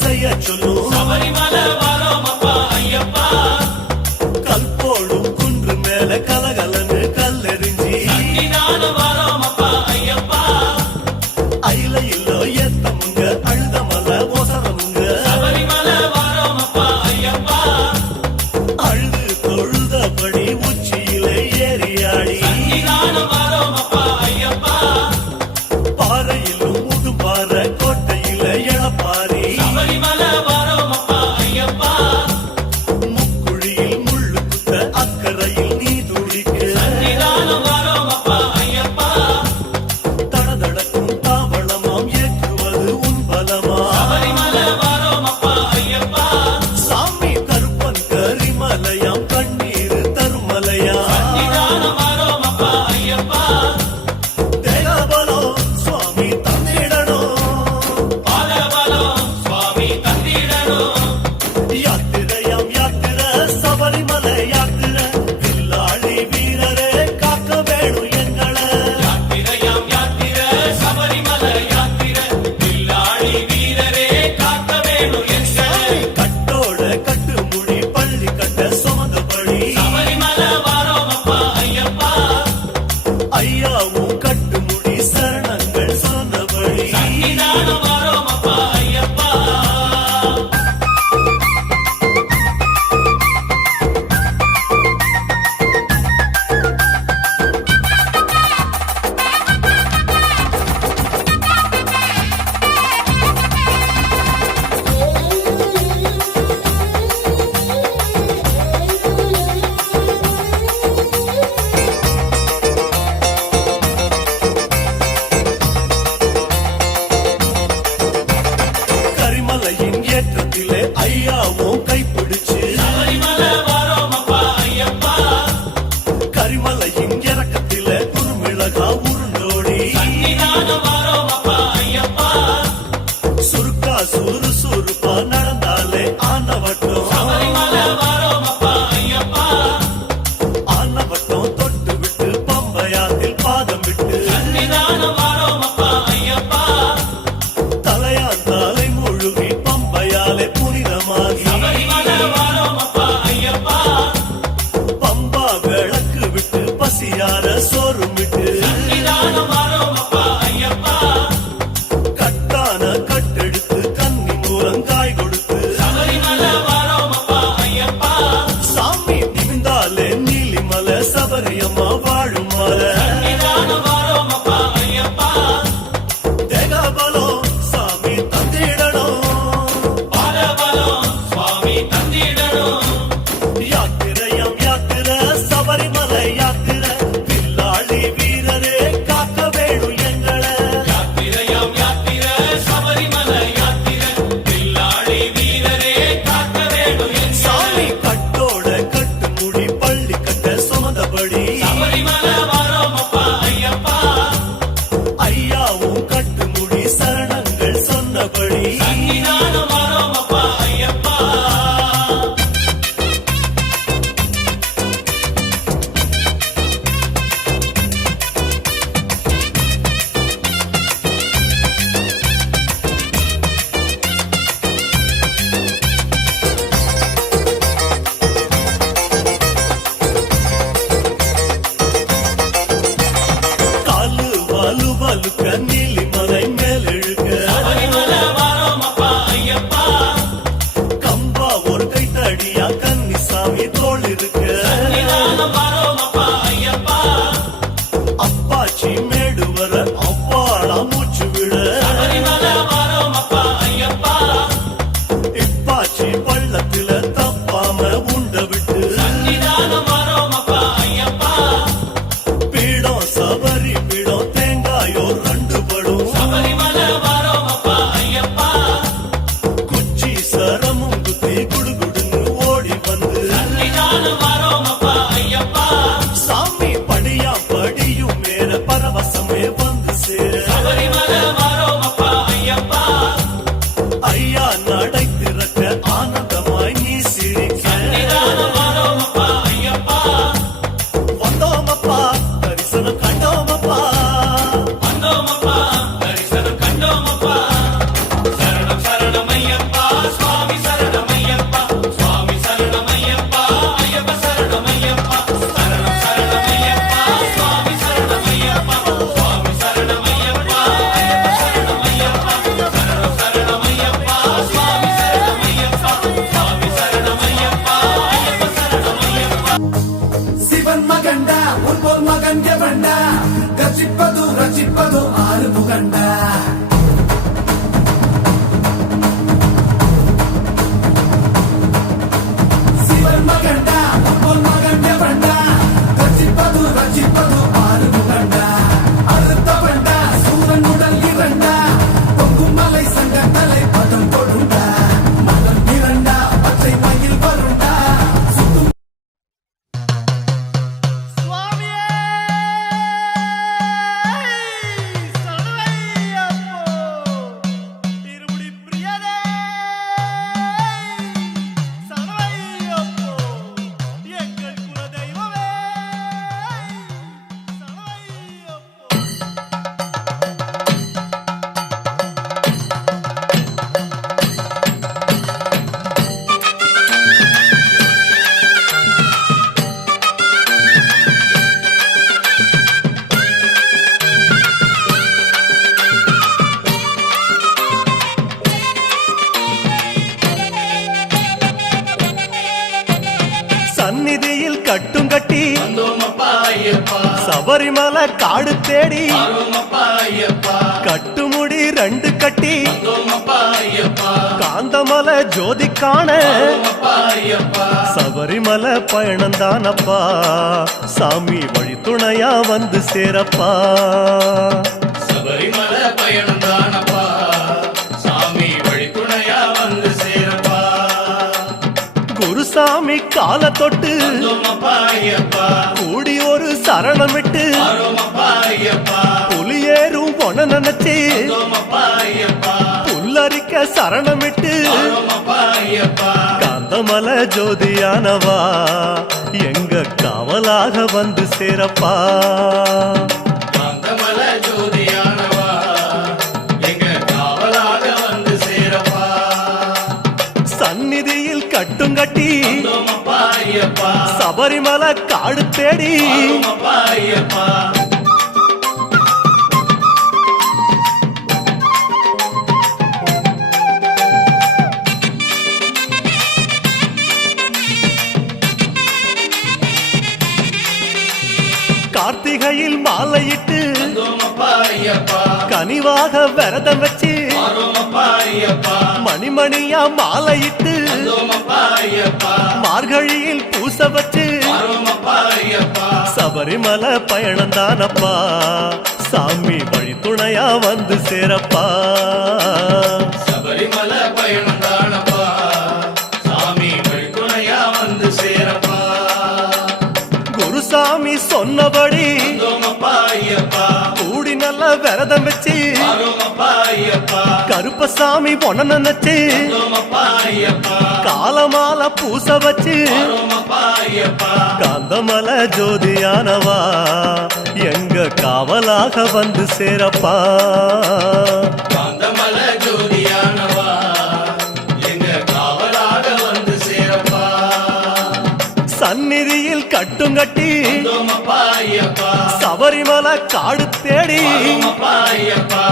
செய்ய சொல்லு சபரிமலை வரோம் அப்பா ஐயப்பா கல்போடும் குன்று மேல கலகலன்னு கல்லெறிஞ்சி நானும் வரோம் அப்பா ஐயப்பா ஐல இல்லோ ஏத்தமுங்க அழுதமல ஓசரமுங்க சபரிமலை வரோம் அப்பா ஐயப்பா அழுது தொழுதபடி உச்சியிலே ஏறியாடி நானும் வரோம் அப்பா ஐயப்பா பாறையிலும் முது பாறை கோட்டையில எழப்பாரி சபரிமலை வரோம் அப்பா ஐயப்பா முக்குழியில் முள்ளு குத்த அக்கறையில் நீ துடிக்க சன்னிதானம் வரோம் அப்பா ஐயப்பா தடதடக்கும் தாவளமாம் ஏற்றுவது உன் பலமா சபரிமலை வரோம் அப்பா ஐயப்பா சாமி கருப்பன் கரிமலையாம் கண்ணீர் தருமலையா சன்னிதானம் வரோம் அப்பா ஐயப்பா ஐயாவும் கட்டுமுடி சரணங்கள் சொன்னபடி சன்னிதானம் வரோம் அப்பா ஐயப்பா ஏற்றத்திலே ஐயாவும் கைப்பிடிச்சு சபரிமலை வரோம் அப்பா ஐயப்பா கரிமலையின் இறக்கத்திலே குறுமிளகா உருண்டோடி சன்னிதானம் வரோம் அப்பா ஐயப்பா சுருக்கா சுறுசுறுப்பா நடந்தாலே ஆனவட்டம் சபரிமலை வரோம் அப்பா ஐயப்பா ஆனவட்டம் தொட்டு விட்டு பம்பையாத்தில் பாதம் விட்டு சன்னிதானம் வரோம் அப்பா ஐயப்பா தலையால் தலை முழுகி புனிதமாகி சபரிமலை வரோம் அப்பா ஐயப்பா பம்பா விளக்கு விட்டு பசியார சோறு விட்டு சன்னிதானம் வரோம் அப்பா ஐயப்பா கட்டான கட்டெடுத்து கன்னி மூலங்காய் கொடுத்து சபரிமலை வரோம் அப்பா ஐயப்பா சாமி நிமிந்தாலே நீலிமலை சபரியம்மா வாழும் மலை சன்னிதானம் வரோம் அப்பா ஐயப்பா தேகபலம் சாமி தந்திடணும் சபரிமலை யாத்திர பில்லாளி வீரரே காக்க வேணும் எங்களை யாத்திரையாம் யாத்திர சபரிமலை யாத்திர பில்லாளி வீரரே காக்க வேணும் எங்களை சாமி கட்டோட கட்டு முடி பள்ளி கட்ட சுமந்தபடி சபரிமலை வரோம் அப்பா ஐயப்பா ஐயாவும் கட்டு முடி சரணங்கள் சொன்னபடி சன்னிதானம் வரோம் அப்பா ஐயப்பா கட்டும் கட்டி வந்தோமப்பா ஐயப்பா சபரிமலை காடு தேடி வரோமப்பா ஐயப்பா கட்டுமுடி 2 கட்டி வந்தோமப்பா ஐயப்பா காந்தமலை ஜோதி காண வரோமப்பா ஐயப்பா சபரிமலை பயணந்தானப்பா சாமி வழி துணையா வந்து சேரப்பா சபரிமலை பயணம் தானப்பா சாமி வழித்துணையா வந்து சேரப்பா குருசாமி கால தொட்டு வந்தோமப்பா ஐயப்பா கூடி ஒரு சரணமிட்டு வரோமப்பா ஐயப்பா புலியேறும் பொன நினைச்சு வந்தோமப்பா ஐயப்பா புல்லரிக்க சரணமிட்டு வரோமப்பா ஐயப்பா காந்தமலை ஜோதியானவா எங்க காவலாக வந்து சேரப்பா காந்தமலை ஜோதியானவா எங்க காவலாக வந்து சேரப்பா சந்நிதியில் கட்டும் கட்டி வந்தோமப்பா ஐயப்பா சபரிமலை காடு தேடி வரோமப்பா ஐயப்பா கார்த்திகையில் மாலையிட்டு வந்தோமப்பா ஐயப்பா கனிவாக விரதம் வச்சு வரோமப்பா ஐயப்பா மணிமணியா மாலையிட்டு வந்தோமப்பா ஐயப்பா மார்கழியில் பூச வச்சு வரோமப்பா ஐயப்பா சபரிமலை பயணந்தானப்பா சாமி வழி துணையா வந்து சேரப்பா சபரிமலை பயணம் தானப்பா சாமி வழித்துணையா வந்து சேரப்பா குருசாமி சொன்னபடி வந்தோமப்பா ஐயப்பா கூடி நல்ல விரதம் வச்சு வரோமப்பா ஐயப்பா கருப்பசாமி பொண்ண நினைச்சு வந்தோமப்பா ஐயப்பா காலமால பூச வச்சு வரோமப்பா ஐயப்பா காந்தமலை ஜோதியானவா எங்க காவலாக வந்து சேரப்பா காந்தமலை ஜோதியானவா எங்க காவலாக வந்து சேரப்பா சந்நிதியில் கட்டும் கட்டி வந்தோமப்பா ஐயப்பா சபரிமலை காடு தேடி வரோமப்பா ஐயப்பா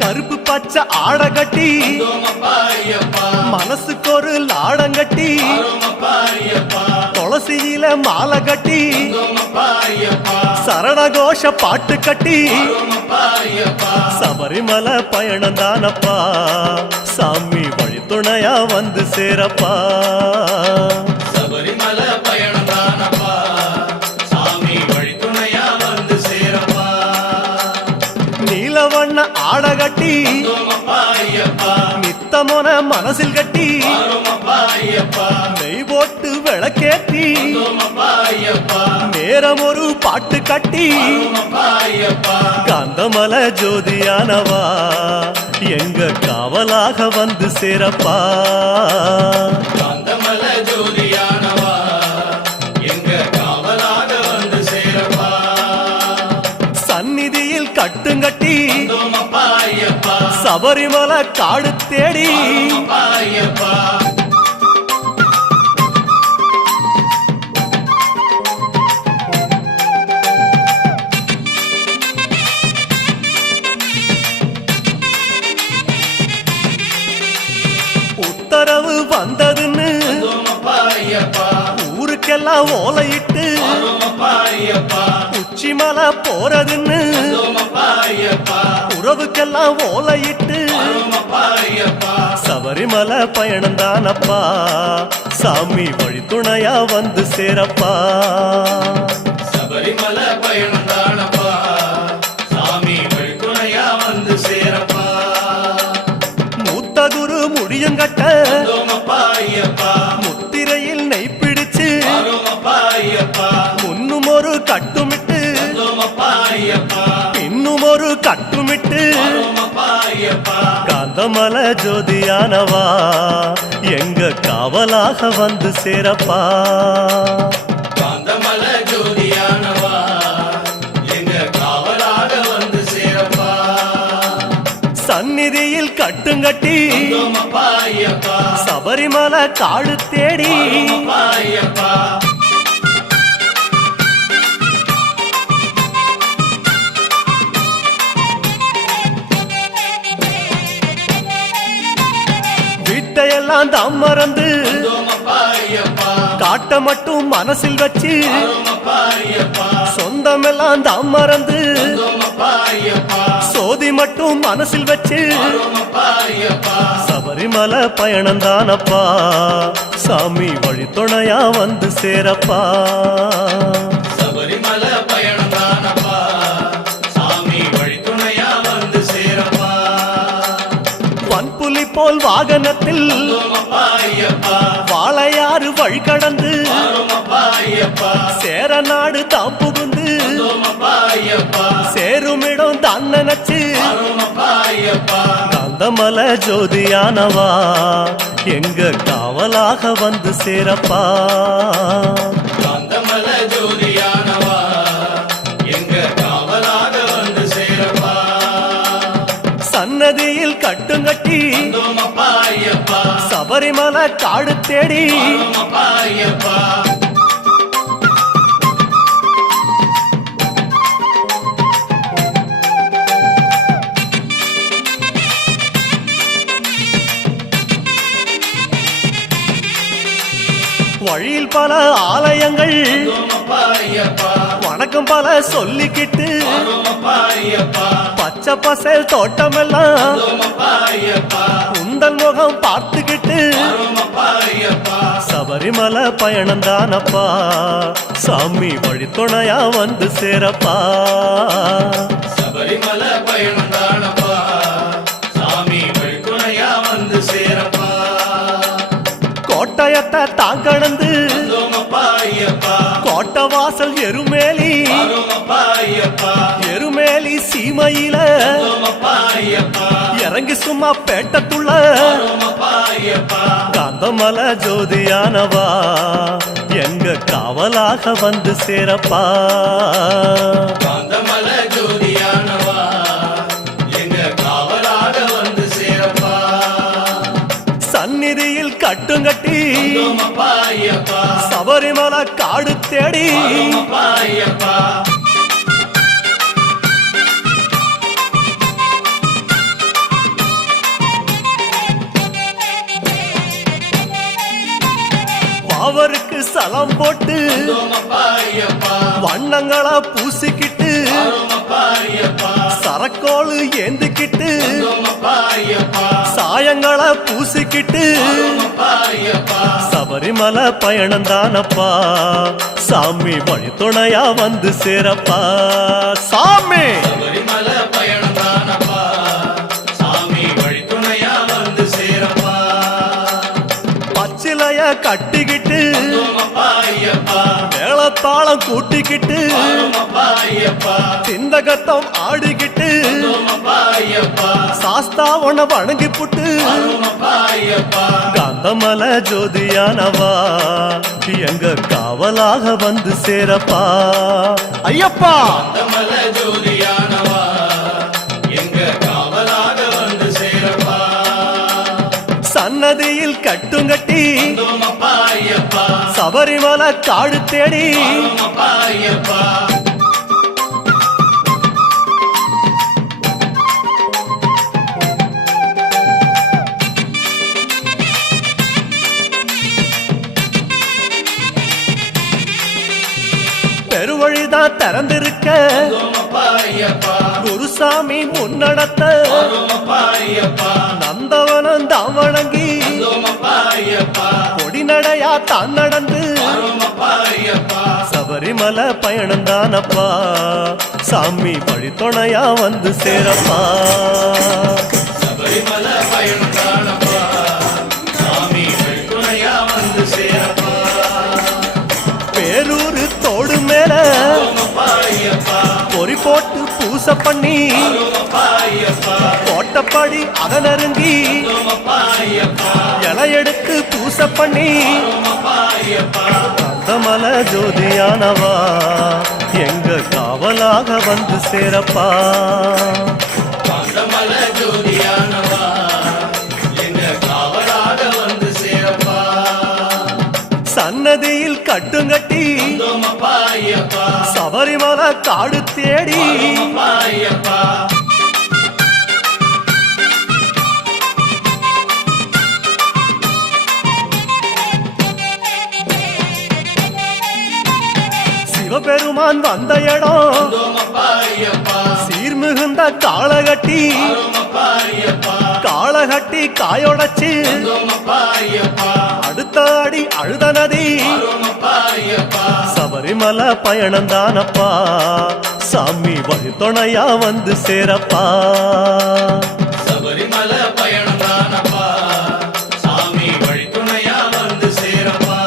கருப்பு பச்சை ஆட கட்டி வந்தோமப்பா ஐயப்பா மனசுக்கு ஒரு லாடம் கட்டி வரோமப்பா ஐயப்பா துளசியில மாலை கட்டி வந்தோமப்பா ஐயப்பா சரணகோஷ பாட்டு கட்டி வரோமப்பா ஐயப்பா சபரிமலை பயணந்தானப்பா சாமி வழி துணையா வந்து சேரப்பா சபரிமலை பயணம் தானப்பா சாமி வழித்துணையா வந்து சேரப்பா நீலவண்ண ஆட கட்டி வந்தோமப்பா ஐயப்பா நித்தமொன மனசில் கட்டி வரோமப்பா ஐயப்பா நெய் போட்டு விளக்கேத்தி வந்தோமப்பா ஐயப்பா நேரம் ஒரு பாட்டு கட்டி வரோமப்பா ஐயப்பா காந்தமலை ஜோதியானவா எங்க காவலாக வந்து சேரப்பா காந்தமலை ஜோதியானவா எங்க காவலாக வந்து சேரப்பா சந்நிதியில் கட்டும் கட்டி வந்தோமப்பா ஐயப்பா சபரிமலை காடு தேடி வரோமப்பா ஐயப்பா உத்தரவு வந்ததுன்னு வந்தோமப்பா ஐயப்பா ஊருக்கெல்லாம் ஓலையிட்டு வரோமப்பா ஐயப்பா உச்சிமலை போறதுன்னு வந்தோமப்பா ஐயப்பா உறவுக்கெல்லாம் ஓலையிட்டு வரோமப்பா ஐயப்பா சபரிமலை பயணந்தானப்பா சாமி வழி துணையா வந்து சேரப்பா சபரிமலை பயணம் தானப்பா சாமி வழித்துணையா வந்து சேரப்பா மூத்த குரு முடியுங்கட்ட வந்தோமப்பா ஐயப்பா முத்திரையில் நெய் பிடிச்சு வரோமப்பா ஐயப்பா முன்னும் ஒரு கட்டுமிட்டு வந்தோமப்பா ஐயப்பா இன்னும் ஒரு கட்டுமிட்டு வரோமப்பா ஐயப்பா காந்தமலை ஜோதியானவா எங்க காவலாக வந்து சேரப்பா காந்தமலை ஜோதியானவா எங்க காவலாக வந்து சேரப்பா சந்நிதியில் கட்டுங்கட்டி வந்தோமப்பா ஐயப்பா சபரிமலை காடு தேடி வரோமப்பா ஐயப்பா மறந்து வந்தோமப்பா ஐயப்பா காட்ட மட்டும் மனசில் வச்சு வரோமப்பா ஐயப்பா சொந்தமெல்லாம் தாம் மறந்து வந்தோமப்பா ஐயப்பா சோதி மட்டும் மனசில் வச்சு வரோமப்பா ஐயப்பா சபரிமலை பயணந்தானப்பா சாமி வழித்துணையா வந்து சேரப்பா சபரிமலை பயணம் தானப்பா சாமி வழித்துணையா வந்து சேரப்பா வன்புலி போல் வாகனத்தில் வந்தோமப்பா ஐயப்பா வாழையாறு வழி கடந்து வரோமப்பா ஐயப்பா சேர நாடு தாம் புகுந்து வந்தோமப்பா ஐயப்பா சேருமிடம் தான் நினைச்சு வரோமப்பா ஐயப்பா காந்தமலை ஜோதியானவா எங்க காவலாக வந்து சேரப்பா காந்தமலை ஜோதியானவா எங்க காவலாக வந்து சேரப்பா சன்னதியில் கட்டுங்கட்டி வந்தோமப்பா ஐயப்பா சபரிமலை காடு தேடி வரோமப்பா ஐயப்பா வழியில் பல ஆலயங்கள் வந்தோமப்பா ஐயப்பா வணக்கம் பல சொல்லிக்கிட்டு வரோமப்பா ஐயப்பா பச்சை பசேல் தோட்டமெல்லாம் வந்தோமப்பா ஐயப்பா உந்தன் முகம் பார்த்துக்கிட்டு வரோமப்பா ஐயப்பா சபரிமலை பயணந்தானப்பா சாமி வழித்துணையா வந்து சேரப்பா சபரிமலை பயணம் தானப்பா சாமி வழித்துணையா வந்து சேரப்பா கோட்டயத்தை தான் கடந்து வந்தோமப்பா ஐயப்பா கோட்டை வாசல் எருமேலி வரோமப்பா ஐயப்பா எருமேலி சீமையில வந்தோமப்பா ஐயப்பா இறங்கி சும்மா பேட்டத்துள்ள வரோமப்பா ஐயப்பா காந்தமலை ஜோதியானவா எங்க காவலாக வந்து சேரப்பா காந்தமலை ஜோதியானவா எங்க காவலாக வந்து சேரப்பா சந்நிதியில் கட்டுங்கட்டி வந்தோமப்பா ஐயப்பா சபரிமலை காடு தேடி வரோமப்பா ஐயப்பா அவருக்கு சலம் போட்டு வந்தோமப்பா ஐயப்பா வண்ணங்களா பூசிக்கிட்டு வரோமப்பா ஐயப்பா சரக்கோளு ஏந்திக்கிட்டு வந்தோமப்பா ஐயப்பா சாயங்களா பூசிக்கிட்டு வரோமப்பா ஐயப்பா சபரிமலை பயணந்தானப்பா சாமி வழித்துணையா வந்து சேரப்பா சாமி சபரிமலை பயணம் தானப்பா சாமி வழித்துணையா வந்து சேரப்பா பச்சிலைய கட்டிக்கிட்டு வந்தோமப்பா ஐயப்பா மேளத்தாளம் கூட்டிக்கிட்டு வரோமப்பா ஐயப்பா சிந்தகத்தம் ஆடிக்கிட்டு வந்தோமப்பா ஐயப்பா சாஸ்தா உன வணங்கி புட்டு வரோமப்பா ஐயப்பா காந்தமலை ஜோதியானவா எங்க காவலாக வந்து சேரப்பா ஐயப்பா காந்தமலை ஜோதியானவா எங்க காவலாக வந்து சேரப்பா சன்னதியில் கட்டுங்கட்டி வந்தோமப்பா ஐயப்பா சபரிமலை காடு தேடி வரோமப்பா ஐயப்பா பெருவழிதான் திறந்திருக்க வந்தோமப்பா ஐயப்பா குருசாமி முன்னடத்த வரோமப்பா ஐயப்பா நந்தவனம் தான் வணங்கி வந்தோமப்பா ஐயப்பா கொடிநடையா தான் நடந்து வரோமப்பா ஐயப்பா சபரிமலை பயணந்தானப்பா சாமி வழித்துணையா வந்து சேரப்பா சபரிமலை பயணம் தானப்பா சாமி வழித்துணையா வந்து சேரப்பா பேரூரு தோடு மேல வரோமப்பா ஐயப்பா பொறி போட்டு பூசை பண்ணி வரோமப்பா ஐயப்பா கோட்டப்படி அதை நெருங்கி வரோமப்பா ஐயப்பா இலை எடுத்து பூசை பண்ணி வரோமப்பா ஐயப்பா காந்தமலை ஜோதியானவா எங்க காவலாக வந்து சேரப்பா காந்தமலை ஜோதியானவா எங்க காவலாக வந்து சேரப்பா சன்னதியில் கட்டுங்கட்டி வந்தோமப்பா ஐயப்பா சபரிமலை காடு தேடி வரோமப்பா ஐயப்பா சிவபெருமான் வந்த இடம் வந்தோமப்பா ஐயப்பா சீர்மிகுந்த காளகட்டி வரோமப்பா ஐயப்பா காளகட்டி காயொடச்சு வந்தோமப்பா ஐயப்பா அடுத்த அடி அழுத நதி வரோமப்பா ஐயப்பா சபரிமலை பயணம் தானப்பா சாமி வழித்துணையா வந்து சேரப்பா சபரிமலை பயணம் தானப்பா சாமி வழித்துணையா வந்து சேரப்பா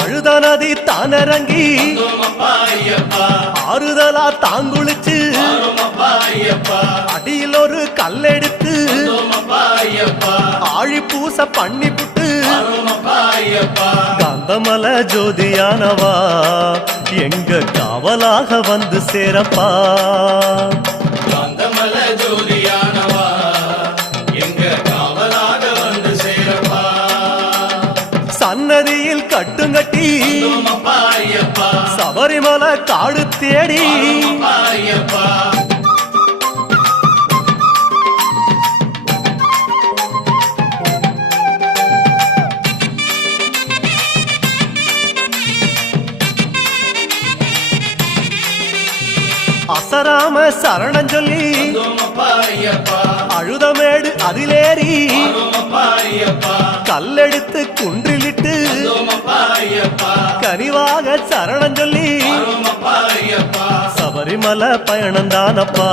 அழுத நதி தானிறங்கி வந்தோமப்பா ஐயப்பா ஆறுதலா தாங்குளிச்சு வரோமப்பா ஐயப்பா அடியில் ஒரு கல்லெடுத்து வந்தோமப்பா ஐயப்பா ஆழி பூச பண்ணி புட்டு வரோமப்பா ஐயப்பா காந்தமல ஜோதியானவா எங்க காவலாக வந்து சேரப்பா காந்தமல ஜோதியானவா எங்க காவலாக வந்து சேரப்பா சன்னதியில் கட்டுங்கட்டி வந்தோமப்பா ஐயப்பா சபரிமலை காடு தேடி வரோமப்பா ஐயப்பா அசராம சரணம் சொல்லி வந்தோமப்பா ஐயப்பா அழுதமேடு அதிலேறி வரோமப்பா ஐயப்பா கல்லெடுத்து குன்றிலிட்டு வந்தோமப்பா ஐயப்பா கனிவாக சரணம் சொல்லி வரோமப்பா ஐயப்பா சபரிமலை பயணம் தானப்பா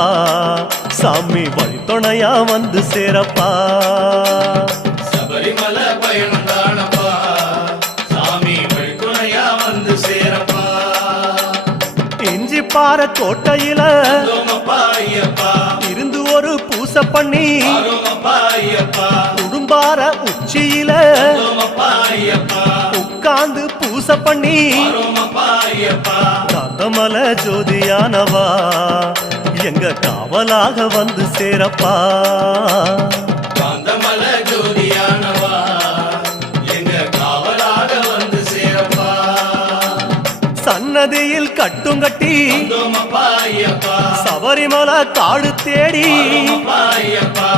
சாமி வழித்துணையா வந்து சேரப்பா சபரிமலை பயணம் தானப்பா சாமி வழித்துணையா வந்து சேரப்பா இஞ்சி பாறை கோட்டையில வந்தோமப்பா ஐயப்பா இருந்து ஒரு பூசை பண்ணி வரோமப்பா ஐயப்பா குடும்பார உச்சியில வந்தோமப்பா ஐயப்பா உட்கார்ந்து பூசை பண்ணி வரோமப்பா ஐயப்பா காந்தமல ஜோதியானவா எங்க காவலாக வந்து சேரப்பா காந்தமல ஜோதியானவா எங்க காவலாக வந்து சேரப்பா சன்னதியில் கட்டுங்கட்டி வந்தோமப்பா ஐயப்பா சபரிமலை காடு தேடி வரோமப்பா ஐயப்பா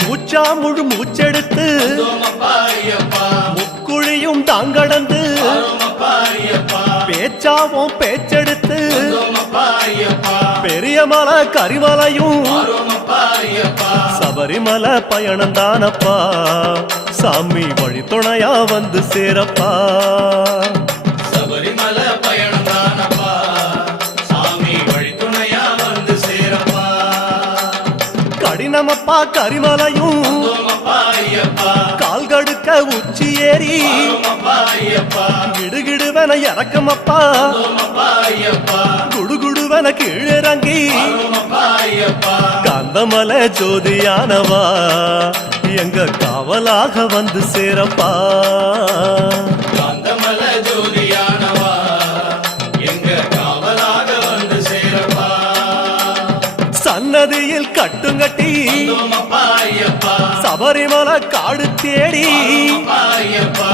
மூச்சா முழு மூச்செடுத்து வந்தோமப்பா ஐயப்பா முக்குழியும் தாங்கடந்து வரோமப்பா ஐயப்பா பேச்சாவும் பேச்செடுத்து வந்தோமப்பா ஐயப்பா பெரிய மலை கரிமலையும் வரோமப்பா ஐயப்பா சபரிமலை பயணம் தானப்பா சாமி வழித்துணையா வந்து சேரப்பா சபரிமலை பயணம் தானப்பா சாமி வழித்துணையா வந்து சேரப்பா கடினமப்பா கரிமலையும் வந்தோமப்பா ஐயப்பா கால் கடுக்க உச்சி ஏறி வரோமப்பா ஐயப்பா கிடுகிடுவன இறக்கமப்பா வந்தோமப்பா ஐயப்பா குடுகுடுவன கீழிறங்கி வரோமப்பா ஐயப்பா காந்தமல ஜோதியானவா எங்க காவலாக வந்து சேரப்பா காந்தமல ஜோதியானவா எங்க காவலாக வந்து சேரப்பா சன்னதியில் கட்டுங்கட்டி வந்தோமப்பா ஐயப்பா சபரிமலை காடு தேடி வரோமப்பா ஐயப்பா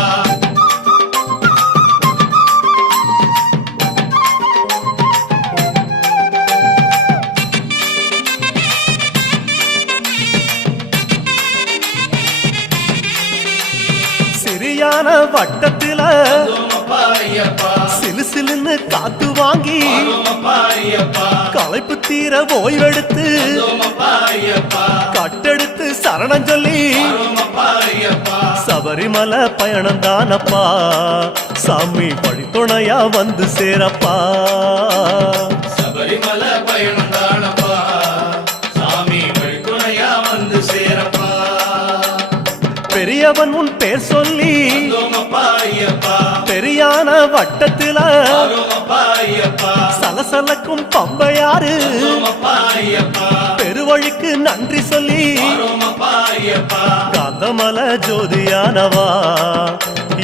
சிறியான வட்டத்தில வந்தோமப்பா ஐயப்பா சிலு சிலுன்னு காத்து வாங்கி வரோமப்பா ஐயப்பா களைப்பு தீர ஓய்வெடுத்து வந்தோமப்பா ஐயப்பா கட்டெடுத்து சரணம் சொல்லி வரோமப்பா ஐயப்பா சபரிமலை பயணம் தானப்பா சாமி வழித்துணையா வந்து சேரப்பா சபரிமலை பயணம் தானப்பா சாமி வழித்துணையா வந்து சேரப்பா பெரியவன் உன் பேர் சொல்லி வந்தோமப்பா ஐயப்பா பெரியான வட்டத்தில வரோமப்பா ஐயப்பா சலசலக்கும் பம்பையாறு வரோமப்பா ஐயப்பா பெருவழிக்கு நன்றி சொல்லி வரோமப்பா ஐயப்பா காந்தமல ஜோதியானவா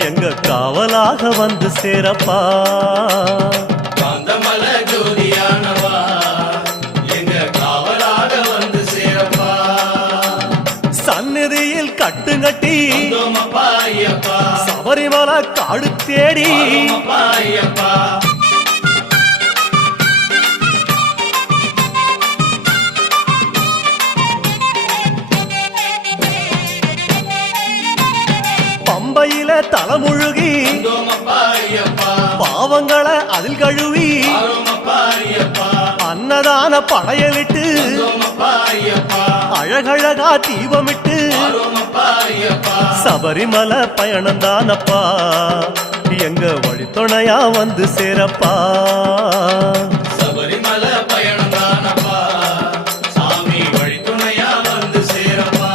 எங்க காவலாக வந்து சேரப்பா காந்தமல ஜோதியானவா எங்க காவலாக வந்து சேரப்பா சந்நிதியில் கட்டுங்கட்டி வந்தோமப்பா ஐயப்பா சபரிமலை காடு தேடி. 哎 வரோமப்பா ஐயப்பா. தலைமுழுகி வந்தோமப்பா ஐயப்பா பாவங்களை அதில் கழுவி வாரோமப்பா ஐயப்பா அன்னதான படையலிட்டு வந்தோமப்பா ஐயப்பா அழகழகா தீபமிட்டு வாரோமப்பா ஐயப்பா சபரிமலை பயணம்தானப்பா எங்க வழித்துணையா வந்து சேரப்பா சபரிமலை பயணம் தானப்பா சாமி வழித்துணையா வந்து சேரப்பா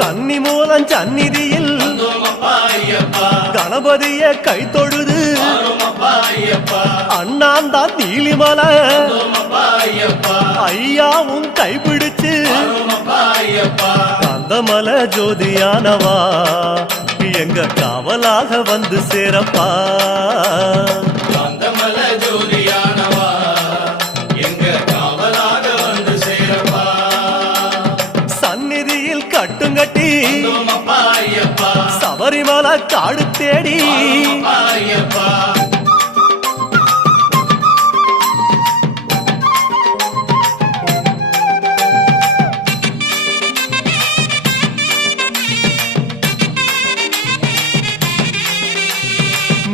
கன்னி மூலம் சந்நிதியில் வந்தோமப்பா ஐயப்பா கணபதிய கை தொழுது வாரோமப்பா ஐயப்பா அண்ணாந்தான் நீலிமலை வந்தோமப்பா ஐயப்பா ஐயாவும் கைப்பிடிச்சு வாரோமப்பா ஐயப்பா கந்தமலை ஜோதியானவா எங்க காவலாக வந்து சேரப்பா காந்தமல ஜோதியானவா எங்க காவலாக வந்து சேரப்பா சந்நிதியில் கட்டுங்கட்டி வந்தோமப்பா ஐயப்பா சபரிமலை காடு தேடி வாரோமப்பா ஐயப்பா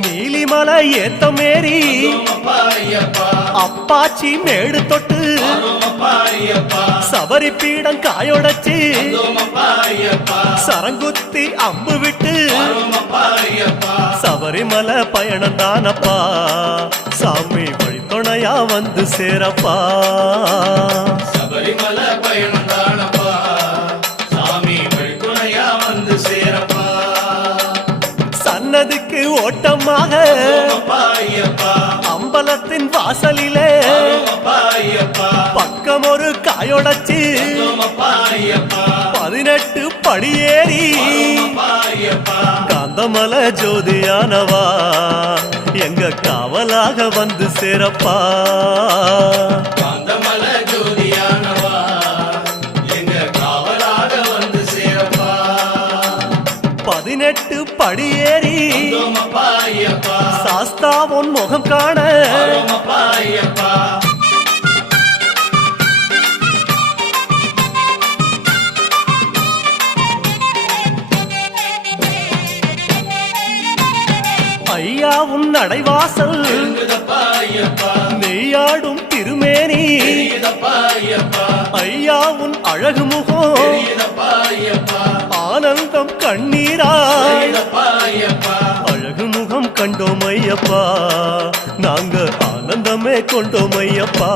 நீலிமலை ஏத்தமேரி வந்தோமப்பா ஐயப்பா அப்பாச்சி மேடு தொட்டு வாரோமப்பா ஐயப்பா சபரி பீடம் காயொடச்சு வந்தோமப்பா ஐயப்பா சரங்குத்தி அம்பு விட்டு வாரோமப்பா ஐயப்பா சபரிமலை பயணம் தானப்பா சாமி வழித்துணையா வந்து சேரப்பா சபரிமலை பயணம் தானப்பா சாமி வழித்துணையா வந்து சேரப்பா சன்னதிக்கு ஓட்டமாக வந்தோமப்பா ஐயப்பா அம்பலத்தின் வாசலிலே வாரோமப்பா ஐயப்பா பக்கம் ஒரு காயொடச்சு வந்தோமப்பா ஐயப்பா 18 படியேறி வாரோமப்பா ஐயப்பா காந்தமலை ஜோதியானவா எங்க காவலாக வந்து சேரப்பா காந்தமல ஜோதியானவா எங்க காவலாக வந்து சேரப்பா 18 படியேறி வந்தோமப்பா ஐயப்பா சாஸ்தா உன் முகம் காண வாரோமப்பா ஐயப்பா ஐயா உன் நடைவாசல் எழுந்துதப்பா ஐயப்பா நெய்யாடும் திருமேனி தெரியுதப்பா ஐயப்பா ஐயா உன் அழகு முகம் தெரியுதப்பா ஐயப்பா ஆனந்தம் கண்ணீராய் தெரியுதப்பா ஐயப்பா அழகு முகம் கண்டோம் ஐயப்பா நாங்க ஆனந்தமே கொண்டோம் ஐயப்பா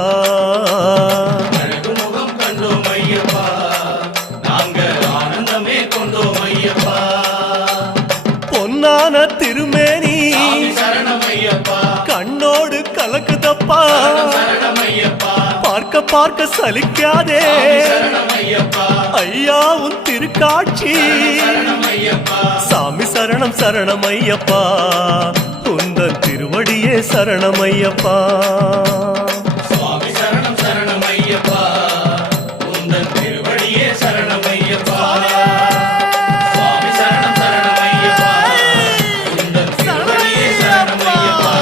அழகு முகம் கண்டோம் ஐயப்பா நாங்க ஆனந்தமே கொண்டோம் ஐயப்பா பொன்னான திருமேனி சாமி சரணம் ஐயப்பா கண்ணோடு கலக்குதப்பா சரணம் ஐயப்பா பார்க்க பார்க்க சலிக்காதே சரணம் ஐயப்பா ஐயா உன் திருக்காட்சி சரணம் ஐயப்பா சாமி சரணம் சரணம் ஐயப்பா உந்தன் திருவடியே சரணம் ஐயப்பா சுவாமி சரணம் சரணம் ஐயப்பா உந்தன் திருவடியே சரணம் ஐயப்பா சுவாமி சரணம் சரணம் ஐயப்பா உந்தன் திருவடியே சரணம் ஐயப்பா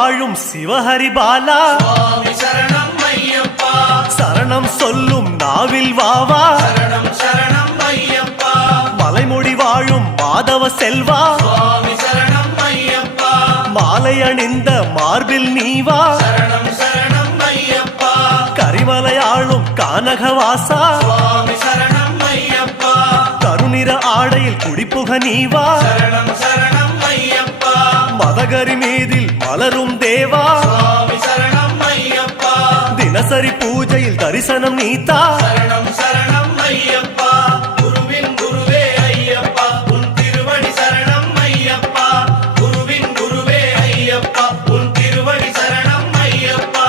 ஆழும் சிவஹரி பாலா சுவாமி சரணம் ஐயப்பா சரணம் சொல்லும் நாவில் வாவா சரணம் சரணம் ஐயப்பா மலைமுடி வாழும் மாதவ செல்வா சுவாமி சரணம் ஐயப்பா மாலை அணிந்த மார்பில் நீவா சரணம் சரணம் ஐயப்பா கரிமலையாளும் கானகவாசா சுவாமி சரணம் ஐயப்பா கருநிற ஆடையில் குடிப்புக நீவா சரணம் சரணம் ஐயப்பா மதகரி மீதில் மலரும் தேவா சுவாமி சரணம் ஐயப்பா தினசரி பூஜையில் தரிசனம் நீத்தா சரணம் சரணம் ஐயப்பா குருவின் குருவே ஐயப்பா உன் திருவடி சரணம் ஐயப்பா குருவின் குருவே ஐயப்பா உன் திருவடி சரணம் ஐயப்பா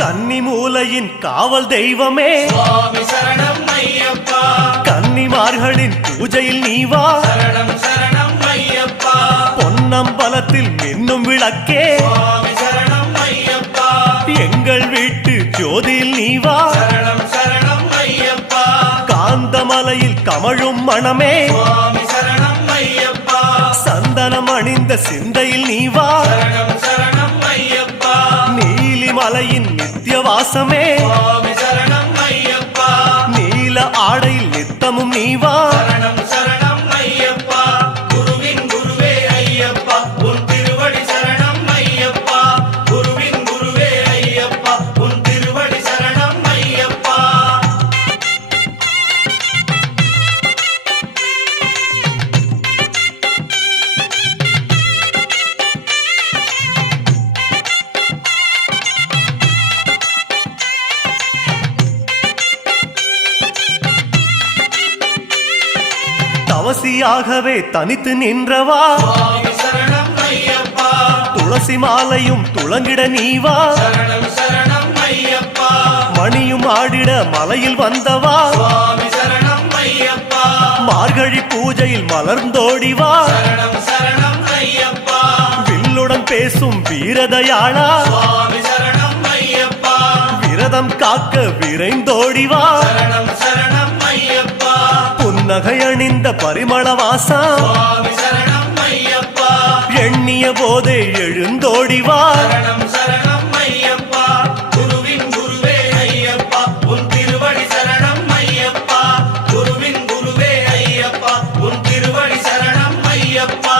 கன்னிமூலையின் காவல் தெய்வமே சுவாமி சரணம் ஐயப்பா கன்னிமார்களின் பூஜையில் நீவா சரணம் சரணம் ஐயப்பா பொன்னம்பலத்தில் மின்னும் விளக்கே சுவாமி சரணம் ஐயப்பா எங்கள் வீட்டு ஜோதியில் நீவா சரணம் சரணம் ஐயப்பா காந்த கந்தமலையில் கமழும் மணமே சுவாமி சரணம் ஐயப்பா சந்தனம் அணிந்த சிந்தையில் நீ வா சரணம் சரணம் ஐயப்பா நீலிமலையின் நித்தியவாசமே சுவாமி சரணம் ஐயப்பா நீல ஆடையில் நித்தமும் நீ வா சரணம் சரணம் ஐயப்பா குருவின் குருவே ஐயப்பா உன் திருவடி சரணம் ஐயப்பா குருவின் குருவே ஐயப்பா உன் திருவடி சரணம் ஐயப்பா தவசியாகவே தனித்து நின்றவா சுவாமி சரணம் ஐயப்பா துளசி மாலையும் துளங்கிட நீ வா சரணம் சரணம் ஐயப்பா மணியும் ஆடிட மலையில் வந்தவா சுவாமி சரணம் ஐயப்பா மார்கழி பூஜையில் மலர்ந்தோடி வா சரணம் சரணம் ஐயப்பா வில்லுடன் பேசும் வீரதயாளா சுவாமி சரணம் ஐயப்பா விரதம் காக்க விரைந்தோடி வா சரணம் சரணம் ஐயப்பா புன்னகை அணிந்த பரிமள வாசா சுவாமி சரணம் ஐயப்பா எண்ணிய போதே எழுந்தோடி வா சரணம் சரணம் ஐயப்பா குருவின் குருவே ஐயப்பா உன் திருவடி சரணம் ஐயப்பா குருவின் குருவே ஐயப்பா உன் திருவடி சரணம் ஐயப்பா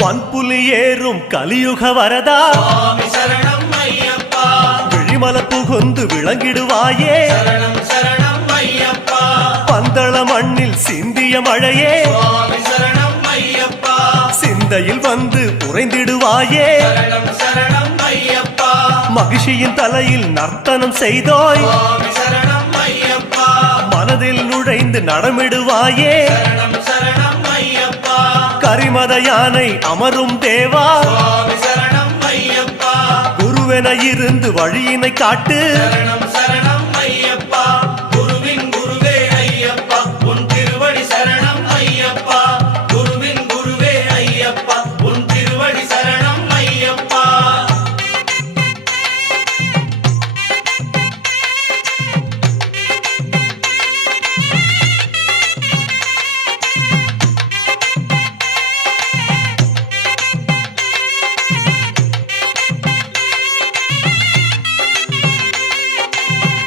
வன்புலி ஏறும் கலியுக வரதா சுவாமி சரணம் ஐயப்பா விழிமல புகுந்து விளங்கிடுவாயே சரணம் சரணம் ஐயப்பா பந்தள மண்ணில் சிந்திய மழையே சுவாமி சரணம் ஐயப்பா சிந்தையில் வந்து உறைந்திடுவாயே சரணம் சரணம் ஐயப்பா மகிழ்ச்சியின் தலையில் நர்த்தனம் செய்தோய் சுவாமி சரணம் ஐயப்பா மனதில் நுழைந்து நடமிடுவாயே சரணம் சரணம் ஐயப்பா கரிமத யானை அமரும் தேவா சுவாமி சரணம் ஐயப்பா குருவென இருந்து வழியினை காட்டு சரணம் சரணம் ஐயப்பா குருவின் குருவே ஐயப்பா உன் திருவடி சரணம் ஐயப்பா குருவின் குருவே ஐயப்பா உன் திருவடி சரணம் ஐயப்பா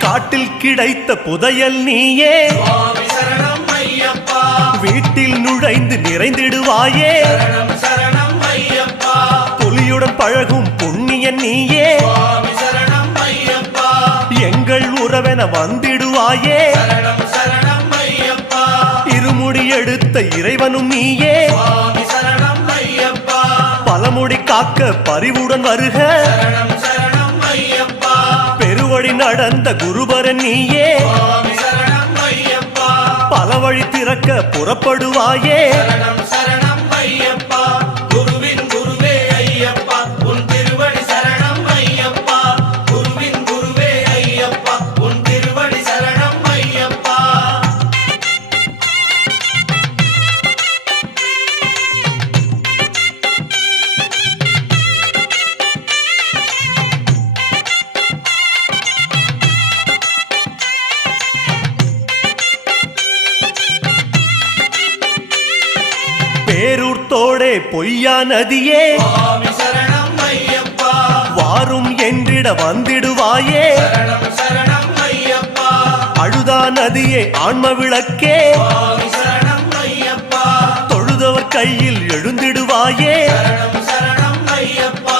காட்டில் கிடைத்த புதையல் நீயே சுவாமி சரணம் ஐயப்பா வீட்டில் நுழைந்து நிறைந்திடுவாயே சரணம் சரணம் ஐயப்பா புலியுடன் பழகும் புண்ணியன் நீயே சுவாமி சரணம் ஐயப்பா எங்கள் உறவென வந்திடுவாயே சரணம் சரணம் ஐயப்பா இருமுடி எடுத்த இறைவனும் நீயே சுவாமி சரணம் ஐயப்பா பலமுடி காக்க பரிவுடன் வருக சரணம் சரணம் ஐயப்பா பெருவழி நடந்த குருபரன் நீயே சுவாமி சரணம் ஐயப்பா பல வழி திறக்க புறப்படுவாயே சரணம் சரணம் ஐயப்பா குருவின் குருவே ஐயப்பா உன் திருவடி சரணம் ஐயப்பா குருவின் குருவே ஐயப்பா உன் திருவடி சரணம் ஐயப்பா பேரூர்த்தோடே பொய்யா நதியே சுவாமி சரணம் ஐயப்பா வாரும் என்றிட வந்திடுவாயே சரணம் சரணம் ஐயப்பா அழுதா நதியே ஆன்ம விளக்கே சுவாமி சரணம் ஐயப்பா தொழுதவர் கையில் எழுந்திடுவாயே சரணம் சரணம் ஐயப்பா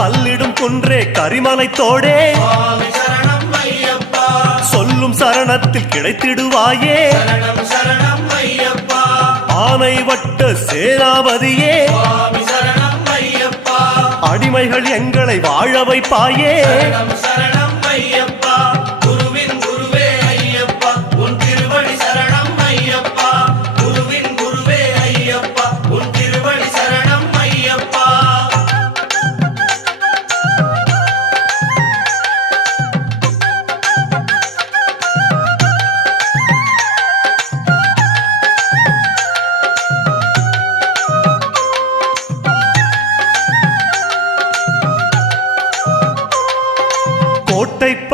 கல்லிடும் குன்றே கரிமலைத்தோடே சுவாமி சரணம் ஐயப்பா சொல்லும் சரணத்தில் கிடைத்திடுவாயே சரணம் சரணம் ஐயப்பா ஆனை வட்ட சேனாபதியே சுவாமி சரணம் ஐயப்பா அடிமைகள் எங்களை வாழ வைப்பாயே சரணம் சரணம் ஐயப்பா குருவின் குருவே ஐயப்பா உன் திருவடி சரணம் ஐயப்பா குருவின் குருவே ஐயப்பா உன் திருவடி சரணம் ஐயப்பா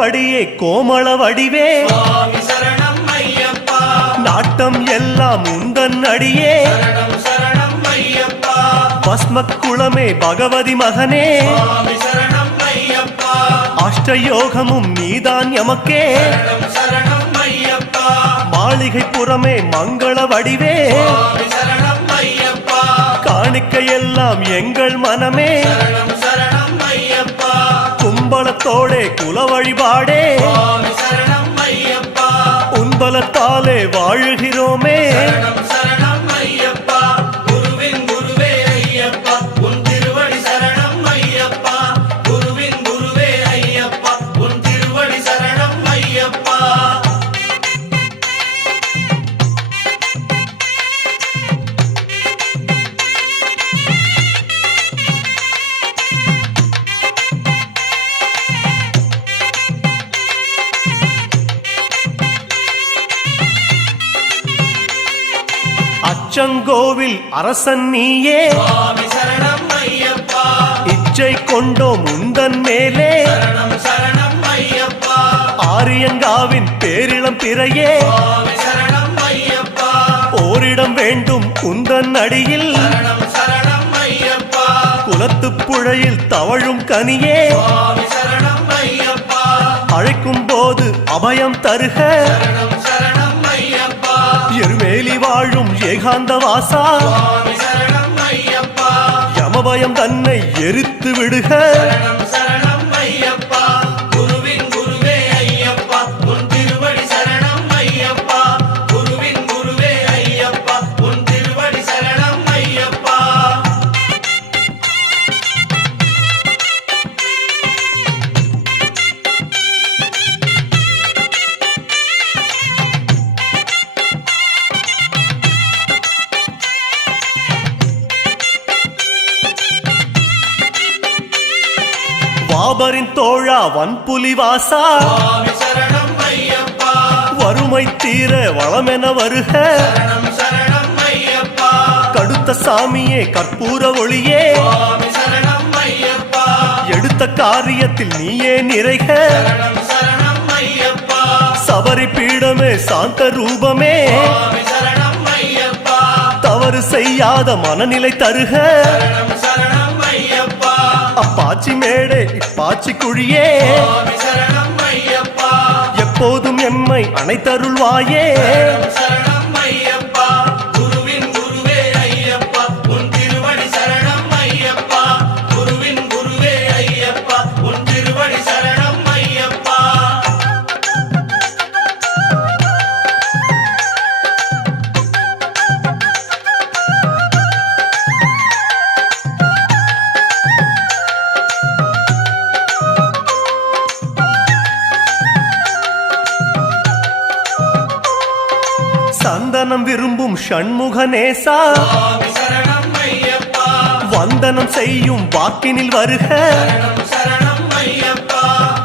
வடியே கோமள வடிவே சுவாமி சரணம் ஐயப்பா நாட்டம் எல்லாம் உந்தன் அடியே சரணம் சரணம் ஐயப்பா பஸ்மக்குளமே பகவதி மகனே சுவாமி சரணம் ஐயப்பா அஷ்டயோகமும் நீதான் எமக்கே சரணம் சரணம் ஐயப்பா மாளிகை புறமே மங்கள வடிவே சுவாமி சரணம் ஐயப்பா காணிக்கையெல்லாம் எங்கள் மனமே சரணம் சரணம் ஐயப்பா கும்பலத்தோடே குல வழிபாடே சுவாமி சரணம் ஐயப்பா உன்பலத்தாலே வாழுகிறோமே சரணம் சரணம் ஐயப்பா குருவின் குருவே ஐயப்பா உன் திருவடி சரணம் ஐயப்பா குருவின் குருவே ஐயப்பா உன் திருவடி சரணம் ஐயப்பா அச்சங்கோவில் அரசன் நீயே சுவாமி சரணம் ஐயப்பா இச்சை கொண்டோம் உந்தன் மேலே சரணம் சரணம் ஐயப்பா ஆரியங்காவின் பேரிளம் பிறையே சுவாமி சரணம் ஐயப்பா ஓரிடம் வேண்டும் உந்தன் அடியில் சரணம் சரணம் ஐயப்பா குலத்துப் புழையில் தவழும் கனியே சுவாமி சரணம் ஐயப்பா அழைக்கும் போது அபயம் தருக சரணம் சரணம் ஐயப்பா எருமேலி வாழும் ஏகாந்த வாசா சுவாமி சரணம் ஐயப்பா யமபயம் தன்னை எரித்து விடுக சரணம் சரணம் ஐயப்பா குருவின் குருவே ஐயப்பா உன் திருவடி சரணம் ஐயப்பா குருவின் குருவே ஐயப்பா உன் திருவடி சரணம் ஐயப்பா வாபரின் தோழா வன்புலி வாசா சுவாமி சரணம் ஐயப்பா வறுமை தீர வளமென வருக சரணம் சரணம் ஐயப்பா கடுத்த சாமியே கற்பூர ஒளியே சுவாமி சரணம் ஐயப்பா எடுத்த காரியத்தில் நீயே நிறைக சரணம் சரணம் ஐயப்பா சபரி பீடமே சாந்த ரூபமே சுவாமி சரணம் ஐயப்பா தவறு செய்யாத மனநிலை தருக சரணம் சரணம் ஐயப்பா அப்பாச்சி மேடே இப்பாச்சி குழியே சுவாமி சரணம் ஐயப்பா எப்போதும் எம்மை அனைத்தருள்வாயே சரணம் சரணம் ஐயப்பா குருவின் குருவே ஐயப்பா உன் திருவடி சரணம் ஐயப்பா குருவின் குருவே ஐயப்பா உன் திருவடி சரணம் ஐயப்பா சந்தனம் விரும்பும் ஷண்முக நேசா சுவாமி சரணம் ஐயப்பா வந்தனம் செய்யும் வாக்கினில் வருக சரணம் சரணம் ஐயப்பா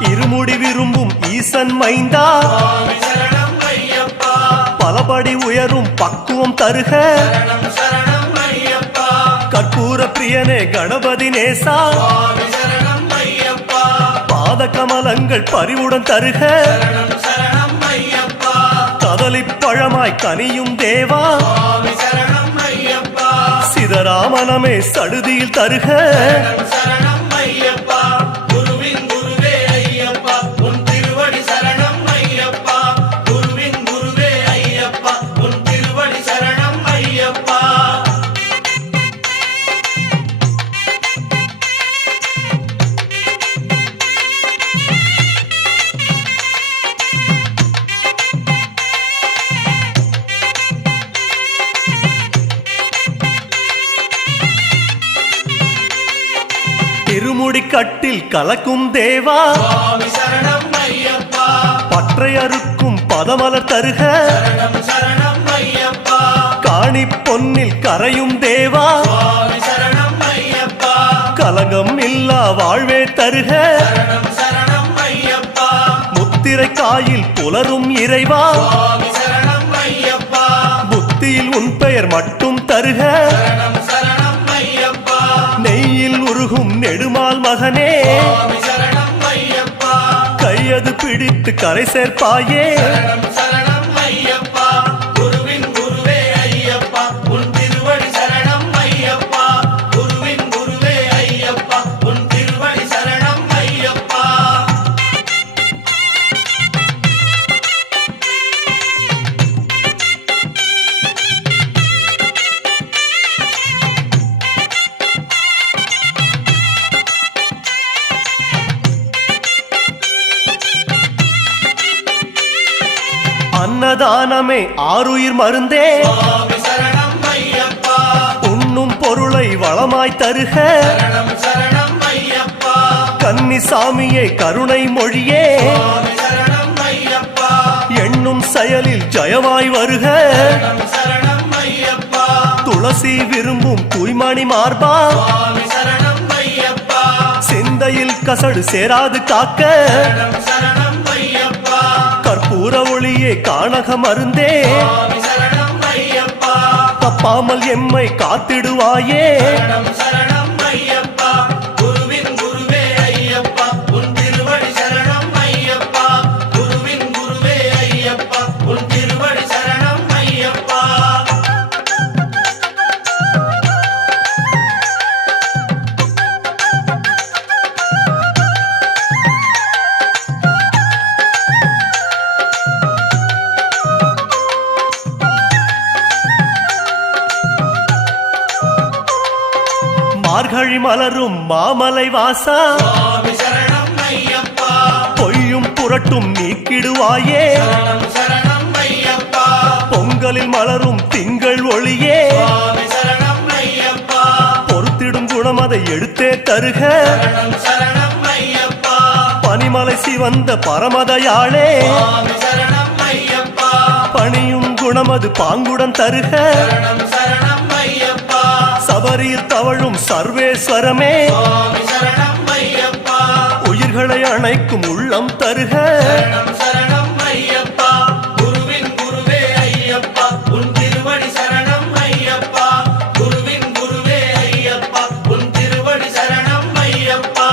இருமுடி விரும்பும் ஈசன் மைந்தா சுவாமி சரணம் ஐயப்பா பலபடி உயரும் பக்குவம் தருக சரணம் சரணம் ஐயப்பா கற்பூர பிரியனே கணபதி நேசா சுவாமி சரணம் ஐயப்பா பாத கமலங்கள் பரிவுடன் தருக சரணம் சரணம் ஐயப்பா கதலிப் பழமாய் கனியும் தேவா சுவாமி சரணம் ஐயப்பா சிதராமனமே சடுதியில் தருக சரணம் சரணம் ஐயப்பா குருவின் குருவே ஐயப்பா உன் திருவடி சரணம் ஐயப்பா குருவின் குருவே ஐயப்பா உன் திருவடி சரணம் ஐயப்பா திருமுடி கட்டில் கலக்கும் தேவா சுவாமி சரணம் ஐயப்பா பற்றை அறுக்கும் பதமலர் தருக சரணம் சரணம் ஐயப்பா காணி பொன்னில் கரையும் தேவா சுவாமி சரணம் ஐயப்பா கலகம் இல்லா வாழ்வே தருக சரணம் சரணம் ஐயப்பா முத்திரை காயில் புலரும் இறைவா சுவாமி சரணம் ஐயப்பா புத்தியில் உன் பெயர் மட்டும் தருக சரணம் சரணம் ஐயப்பா நெய்யில் உருகும் நெடுமால் மகனே சுவாமி சரணம் ஐயப்பா கையது பிடி பிடித்து கரை சேர்ப்பாயே சரணம் சரணம் ஐயப்பா குருவின் குருவே ஐயப்பா உன் திருவடி சரணம் ஐயப்பா குருவின் குருவே ஐயப்பா உன் திருவடி சரணம் ஐயப்பா அன்னதானமே ஆருயிர் மருந்தே சுவாமி சரணம் ஐயப்பா உண்ணும் பொருளை வளமாய் தருக சரணம் சரணம் ஐயப்பா கன்னிசாமியே கருணை மொழியே சுவாமி சரணம் ஐயப்பா எண்ணும் செயலில் ஜெயமாய் வருக சரணம் சரணம் ஐயப்பா துளசி விரும்பும் தூய்மணி மார்பா சுவாமி சரணம் ஐயப்பா சிந்தையில் கசடு சேராது காக்க சரணம் சரணம் ஐயப்பா கற்பூர ஒளியே காணக மருந்தே சுவாமி சரணம் ஐயப்பா தப்பாமல் எம்மை காத்திடுவாயே சரணம் சரணம் ஐயப்பா குருவின் குருவே ஐயப்பா உன் திருவடி சரணம் ஐயப்பா குருவின் குருவே ஐயப்பா உன் திருவடி சரணம் ஐயப்பா மார்கழி மலரும் மாமலை வாசா சுவாமி சரணம் ஐயப்பா பொய்யும் புரட்டும் நீக்கிடுவாயே சரணம் சரணம் ஐயப்பா பொங்கலில் மலரும் திங்கள் ஒளியே சுவாமி சரணம் ஐயப்பா பொறுத்திடும் குணம் அதை எடுத்தே தருக சரணம் சரணம் ஐயப்பா பனிமலை சிவந்த பரமதயாளே சுவாமி சரணம் ஐயப்பா பணியும் குணம் அது பாங்குடன் தருக சரணம் சரணம் ஐயப்பா சபரியில் தவழும் சர்வேஸ்வரமே சுவாமி சரணம் ஐயப்பா உயிர்களை அணைக்கும் உள்ளம் தருக சரணம் சரணம் ஐயப்பா குருவின் குருவே ஐயப்பா உன் திருவடி சரணம் ஐயப்பா குருவின் குருவே ஐயப்பா உன் திருவடி சரணம் ஐயப்பா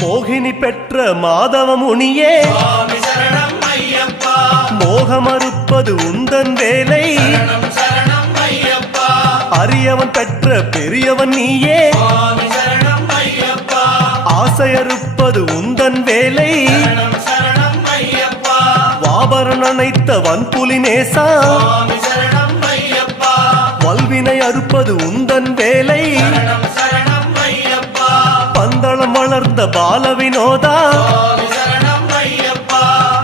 மோகினி பெற்ற மாதவ முனியே சுவாமி சரணம் ஐயப்பா மோகமறுப்பது உந்தன் வேலை சரணம் சரணம் ஐயப்பா அரியவன் பெற்ற பெரியவன் நீயே சுவாமி சரணம் ஐயப்பா ஆசையறுப்பது உந்தன் வேலை சரணம் சரணம் ஐயப்பா வாபரன் அணைத்த வன்புலி நேசா சுவாமி சரணம் ஐயப்பா வல்வினை அறுப்பது உந்தன் வேலை சரணம் சரணம் ஐயப்பா பந்தளம் வளர்ந்த பால வினோதா சுவாமி சரணம் ஐயப்பா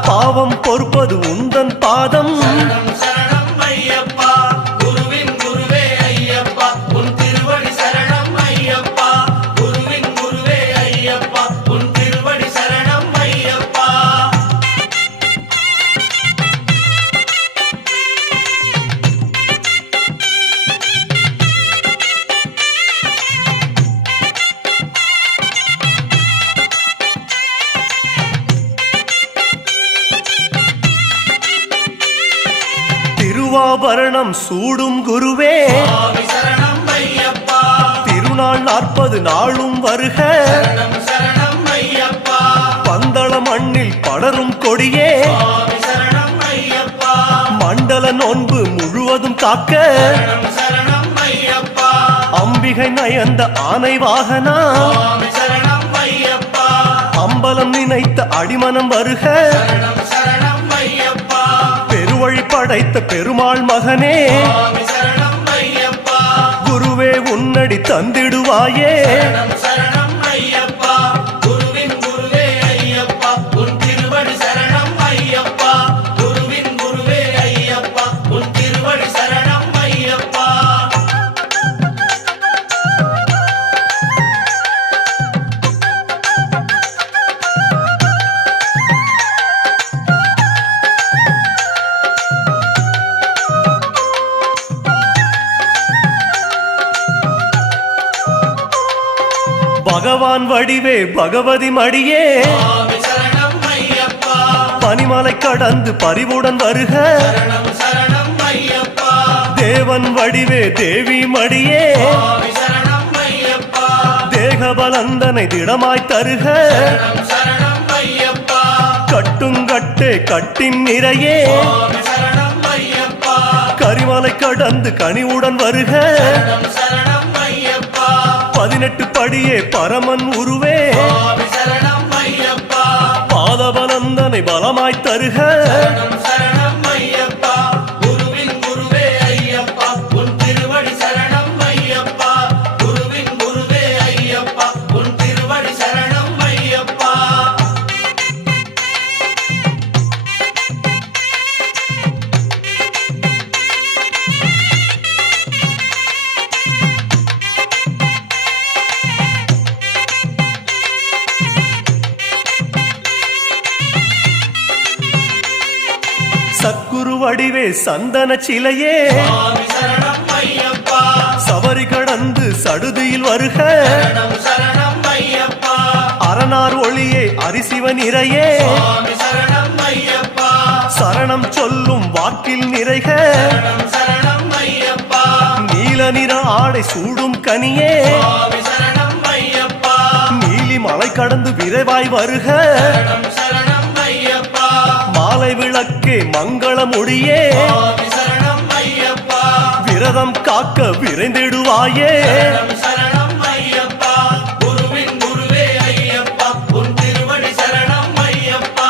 பாவம் பொறுப்பது உந்தன் பாதம் சரணம் சரணம் ஐயப்பா குருவின் குருவே ஐயப்பா உன் திருவடி சரணம் ஐயப்பா குருவின் குருவே ஐயப்பா உன் திருவடி சரணம் ஐயப்பா திருவாபரணம் சூடும் குருவே சுவாமி சரணம் ஐயப்பா திருநாள் 40 நாளும் வருக சரணம் சரணம் ஐயப்பா பந்தள மண்ணில் படரும் கொடியே சுவாமி சரணம் ஐயப்பா மண்டல நோன்பு முழுவதும் காக்க சரணம் சரணம் ஐயப்பா அம்பிகை நயந்த ஆனை வாகனா சுவாமி சரணம் ஐயப்பா அம்பலம் நினைத்த அடிமனம் வருக சரணம் சரணம் ஐயப்பா பெருவழி படைத்த பெருமாள் மகனே சுவாமி சரணம் ஐயப்பா குருவே உன்னடி தந்திடுவாயே சரணம் சரணம் ஐயப்பா குருவின் குருவே ஐயப்பா உன் திருவடி சரணம் ஐயப்பா குருவின் குருவே ஐயப்பா உன் திருவடி சரணம் ஐயப்பா பகவான் வடிவே பகவதி மடியே சுவாமி சரணம் ஐயப்பா பனிமலை கடந்து பரிவுடன் வருக சரணம் சரணம் ஐயப்பா தேவன் வடிவே தேவி மடியே சுவாமி சரணம் ஐயப்பா தேகபலந்தனை திடமாய் தருக சரணம் சரணம் ஐயப்பா கட்டுங்கட்டே கட்டின் நிறையே சுவாமி சரணம் ஐயப்பா கரிமலை கடந்து கனிவுடன் வருக சரணம் சரணம் ஐயப்பா 18 படியே பரமன் உருவே சுவாமி சரணம் ஐயப்பா பாதபலந்தனை பலமாய் தருக சரணம் சரணம் ஐயப்பா குருவின் குருவே ஐயப்பா உன் திருவடி சரணம் ஐயப்பா குருவின் குருவே ஐயப்பா உன் திருவடி சரணம் ஐயப்பா சத்குரு வடிவே சந்தன சிலையே சுவாமி சரணம் ஐயப்பா சபரி கடந்து சடுதியில் வருக சரணம் சரணம் ஐயப்பா அரணார் ஒளியே அரிசிவ நிறையே சுவாமி சரணம் ஐயப்பா சரணம் சொல்லும் வாக்கில் நிறைக சரணம் சரணம் ஐயப்பா நீல நிற ஆடை சூடும் கனியே சுவாமி சரணம் ஐயப்பா நீலி மலை கடந்து விரைவாய் வருக சரணம் சரணம் ஐயப்பா மாலை விளக்கே மங்கள முடியே சுவாமி சரணம் ஐயப்பா விரதம் காக்க விரைந்திடுவாயே சரணம் சரணம் ஐயப்பா குருவின் குருவே ஐயப்பா உன் திருவடி சரணம் ஐயப்பா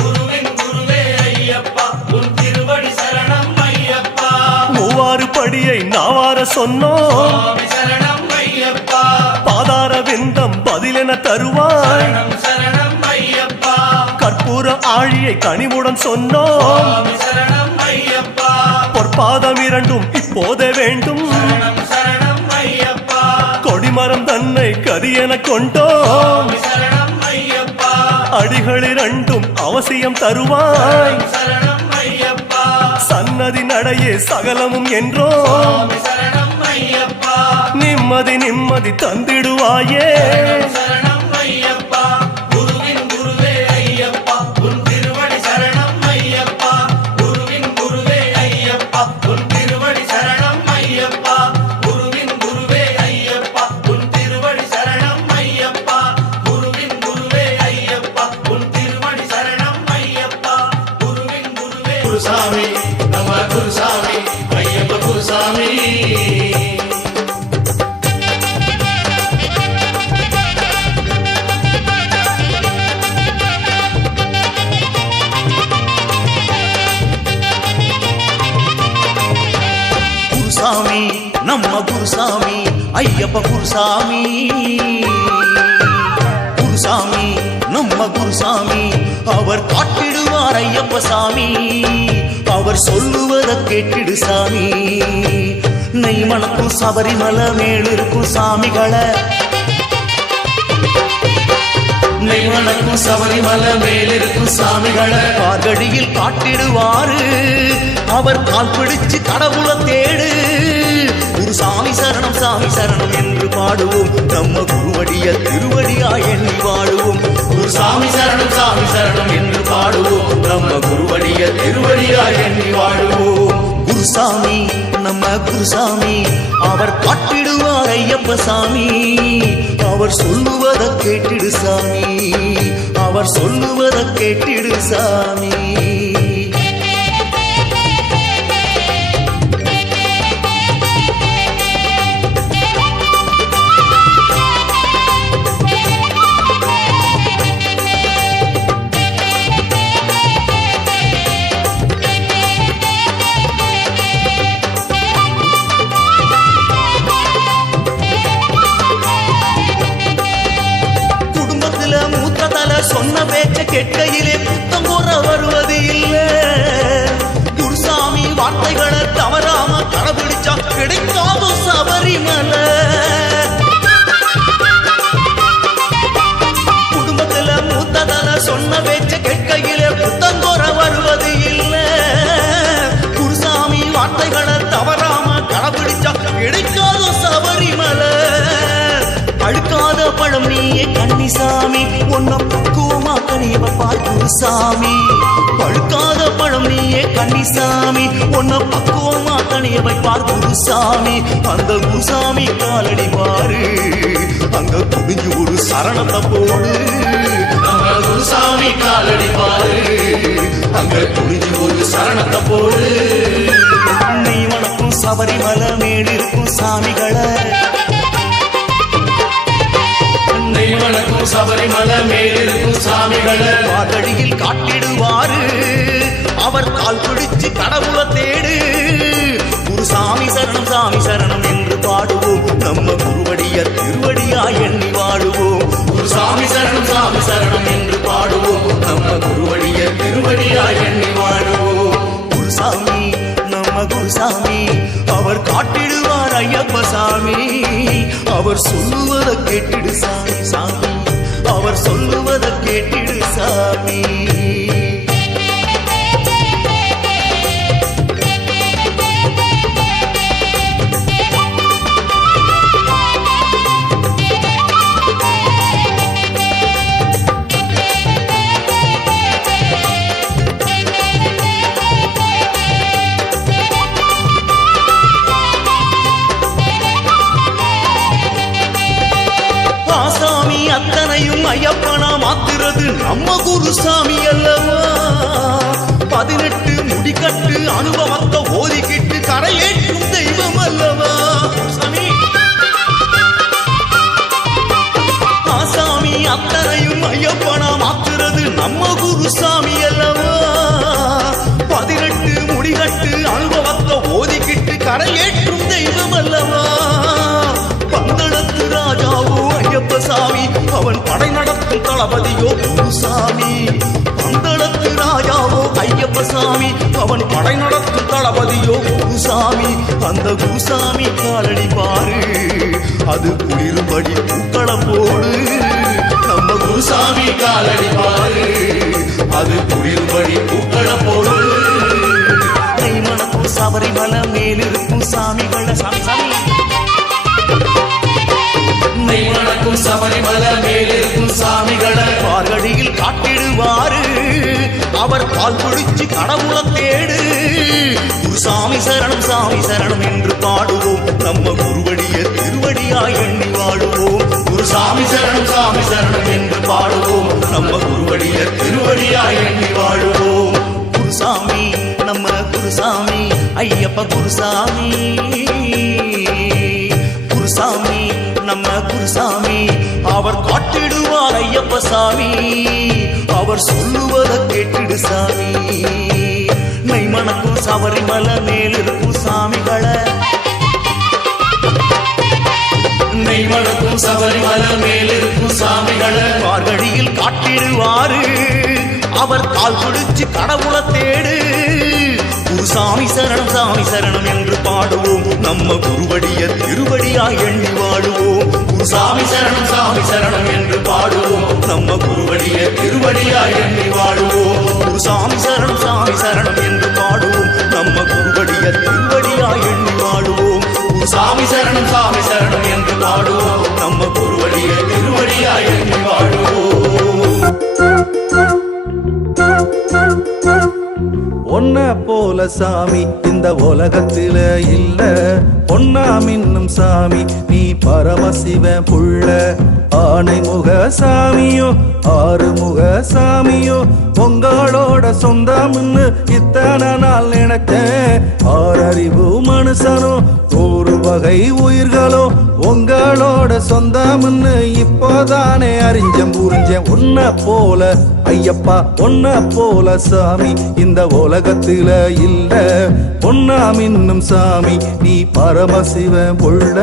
குருவின் குருவே ஐயப்பா உன் திருவடி சரணம் ஐயப்பா மூவாறு படியை நாவார சொன்னோம் சுவாமி சரணம் ஐயப்பா பாதார விந்தம் பதிலென தருவாய் சரணம் சரணம் ஐயப்பா கற்பூர ஆழியை கனிவுடன் சொன்னோம் சுவாமி சரணம் ஐயப்பா பொற்பாதம் இரண்டும் இப்போதே வேண்டும் சரணம் சரணம் ஐயப்பா கொடிமரம் தன்னை கரியென கொண்டோம் சுவாமி சரணம் ஐயப்பா அடிகள் இரண்டும் அவசியம் தருவாய் சரணம் ஐயப்பா சன்னதி நடையே சகலமும் என்றோம் சுவாமி சரணம் ஐயப்பா நிம்மதி நிம்மதி தந்திடுவாயே சரணம் ஐயப்பா குருவின் குருவே ஐயப்பா உன் திருவடி சரணம் ஐயப்பா குருவின் குருவே ஐயப்பா உன் திருவடி சரணம் ஐயப்பா குருவின் குருவே ஐயப்பா உன் திருவடி சரணம் ஐயப்பா குருவின் குருவே ஐயப்பா உன் திருவடி சரணம் ஐயப்பா குருவின் குருவே குருசாமி நம குருசாமி ஐயப்ப குருசாமி குருசாமி நம்ம குருசாமி ஐயப்ப குருசாமி குருசாமி நம்ம குருசாமி அவர் காட்டிடுவார் ஐயப்ப சாமி அவர் சொல்லுவத கேட்டிடு சாமி நெய் மணக்கும் சபரிமலை மேலிருக்கும் சாமிகளை நெய் மணக்கும் சபரிமலை மேலிருக்கும் சாமிகளை கார்கடியில் காட்டிடுவாரு அவர் கால் பிடிச்சு கடவுளை தேடு குருசாமி சரணம் சாமி சரணம் என்று பாடுவோம் நம்ம குருவடிய திருவடியா எண்ணி வாடுவோம் குருசாமி சரணம் சாமி சரணம் என்று பாடுவோம் நம்ம குருவடிய திருவடியா எண்ணி வாடுவோம் குருசாமி நம்ம குருசாமி அவர் காட்டிடுவார் ஐயப்ப சாமி அவர் சொல்லுவத கேட்டிடு சாமி அவர் சொல்லுவத கேட்டிடு சாமி சொன்ன பேச்ச கெட்டையிலே புத்தம் கூற வருவது இல்லை பழம் நீயே கன்னிசாமி உன்னை பக்குவமா கனியப்பார் குருசாமி பழுக்காத பழம் நீயே கன்னிசாமி உன்னை பக்குவமா கனிய வைப்பார் குருசாமி அந்த குருசாமி காலடி பாரு அங்க குடிஞ்சு ஒரு சரணத்தை போடு நம்ம குருசாமி காலடி பாரு அங்க குடிஞ்சு ஒரு சரணத்தை போடு நீ வணக்கும் சபரிமலை மேடு இருக்கும் சாமிகளை வணக்கும் சபரிமலை மேலிருக்கும் சாமிகளை வாதடியில் காட்டிடுவாரு அவர் கால் பிடிச்சு கடவுளை தேடு குருசாமி சரணம் சாமி சரணம் என்று பாடுவோம் நம்ம குருவடிய திருவடியா எண்ணி வாழுவோம் குருசாமி சரணம் சாமி சரணம் என்று பாடுவோம் நம்ம குருவடிய திருவடியா எண்ணி வாழுவோம் குருசாமி நம்ம குருசாமி அவர் காட்டிடுவார் ஐயப்ப சாமி அவர் சொல்லுவதை கேட்டிடு சாமி சாமி அவர் சொல்லுவதை கேட்டிடு சாமி அத்தனையும் ஐயப்பனா மாத்துறது நம்ம குருசாமி அல்லவா 18 முடிக்கட்டு அனுபவத்தை ஓதிக்கிட்டு கரையேற்றும் தெய்வம் அல்லவா சாமி ஆசாமி அத்தனையும் ஐயப்பனா மாத்துறது நம்ம குருசாமி அல்லவா 18 முடிக்கட்டு அனுபவத்தை ஓதிக்கிட்டு கரையேற்றும் தெய்வம் அல்லவா பந்தளத்து ராஜாவோ ஐயப்ப சாமி அவன் படை நடத்தும் தளபதியோ குருசாமி பந்தளத்து ராஜாவோ ஐயப்ப சாமி அவன் படை நடத்தும் தளபதியோ குருசாமி அந்த குருசாமி காலடி பாரு அது குளிரும்படி பூக்கள போடு நம்ம குருசாமி காலடி பாரு அது குளிரும்படி பூக்கள போடு மனக்கும் சபரிமலை மேலிருக்கும் சாமிகளை சாமி சாமி வணக்கும் சபரிமலை மேலிருக்கும் சாமிகளை பார்கடியில் காட்டிடுவாரு அவர் கால் பிடிச்சு கடவுளை தேடு குருசாமி சரணம் சாமி சரணம் என்று பாடுவோம் நம்ம குருவடிய திருவடியா எண்ணி வாழுவோம் குருசாமி சரணம் சாமி சரணம் என்று பாடுவோம் நம்ம குருவடிய திருவடியா எண்ணி வாழுவோம் குருசாமி நம்ம குருசாமி ஐயப்ப குருசாமி குருசாமி நம்ம குருசாமி அவர் காட்டிடுவார் ஐயப்ப சாமி அவர் சொல்லுவதை கேட்டிடு சாமி நெய் மணக்கும் சபரிமலை மேலிருக்கும் சாமிகளை நெய் மணக்கும் சபரிமலை மேலிருக்கும் சாமிகளை பார்கடியில் காட்டிடுவாரு அவர் கால் பிடிச்சு கடவுளை தேடு குருசாமி சரணம் சாமி சரணம் என்று பாடுவோம் நம்ம குருவடிய திருவடியா எண்ணி வாழுவோம் குருசாமி சரணம் சாமி சரணம் என்று பாடுவோம் நம்ம குருவடிய திருவடியா எண்ணி வாழுவோம் குருசாமி சரணம் சாமி சரணம் என்று பாடுவோம் நம்ம குருவடிய திருவடியா எண்ணி வாழுவோம் குருசாமி சரணம் சாமி சரணம் என்று பாடுவோம் நம்ம குருவடிய திருவடியா எண்ணி வாழுவோம் ஒன்ன போல சாமி இந்த உலகத்தில இல்ல பொன்னா மின்னும் சாமி நீ பரமசிவ புள்ள ஆனை முக சாமியோ ஆறுமுக சாமியோ உங்களோட சொந்தம்னு இத்தனை நாள் நினைச்சேன் ஆறறிவு மனுஷனோ ஒரு வகை உயிர்களோ உங்களோட சொந்தம்னு இப்போதானே அறிஞ்சம் புரிஞ்சேன் உன்ன போல ஐயப்பா உன்ன போல சாமி இந்த உலகத்தில இல்ல பொன்னா மின்னும் சாமி நீ பரமசிவ புள்ள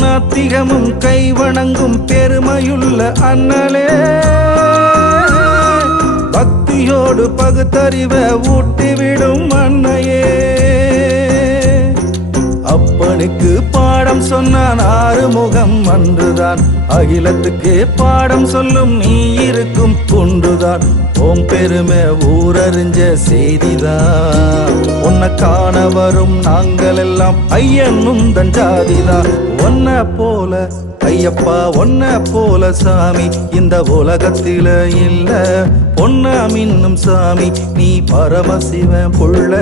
நாத்திகமும் கைவணங்கும் பெருமையுள்ள அண்ணலே பக்தி புத்தியோடு பகுத்தறிவ ஊட்டிவிடும் அன்னையே அப்பனுக்கு பாடம் சொன்னான் ஆறுமுகம் அன்றுதான் அகிலத்துக்கு பாடம் சொல்லும் நீ இருக்கும் ஒன்றுதான் ஓம் பெருமை ஊரறிஞ்ச செய்திதான் உன்னை காண வரும் நாங்கள் எல்லாம் ஐயனும் தஞ்சாதிதான் ஒன்ன போல ஐயப்பா ஒன்ன போல சாமி இந்த உலகத்தில இல்ல பொன்னா மின்னும் சாமி நீ பரமசிவன் புள்ள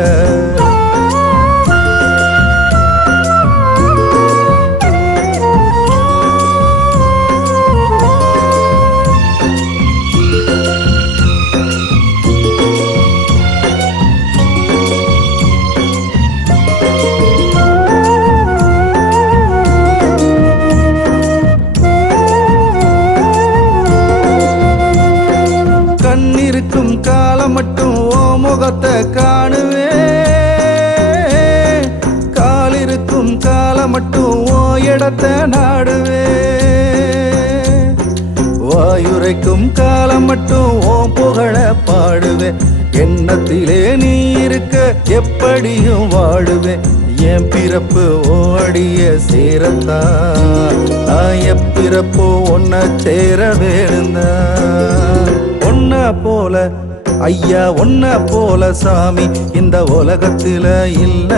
கண்ணிருக்கும் காலம் மட்டும் ஓ முகத்தை காணுவே காலிருக்கும் காலம் மட்டும் ஓ இடத்தை நாடுவே வாயுரைக்கும் காலம் மட்டும் ஓ புகழ பாடுவே எண்ணத்திலே நீ இருக்க எப்படியும் வாழுவே என் பிறப்பு ஓடிய சேரத்தான் நான் எப்பிறப்போ ஒன்ன சேர வேணுந்தான் ஒன்ன போல ஐயா ஒன்ன போல சாமி இந்த உலகத்தில இல்ல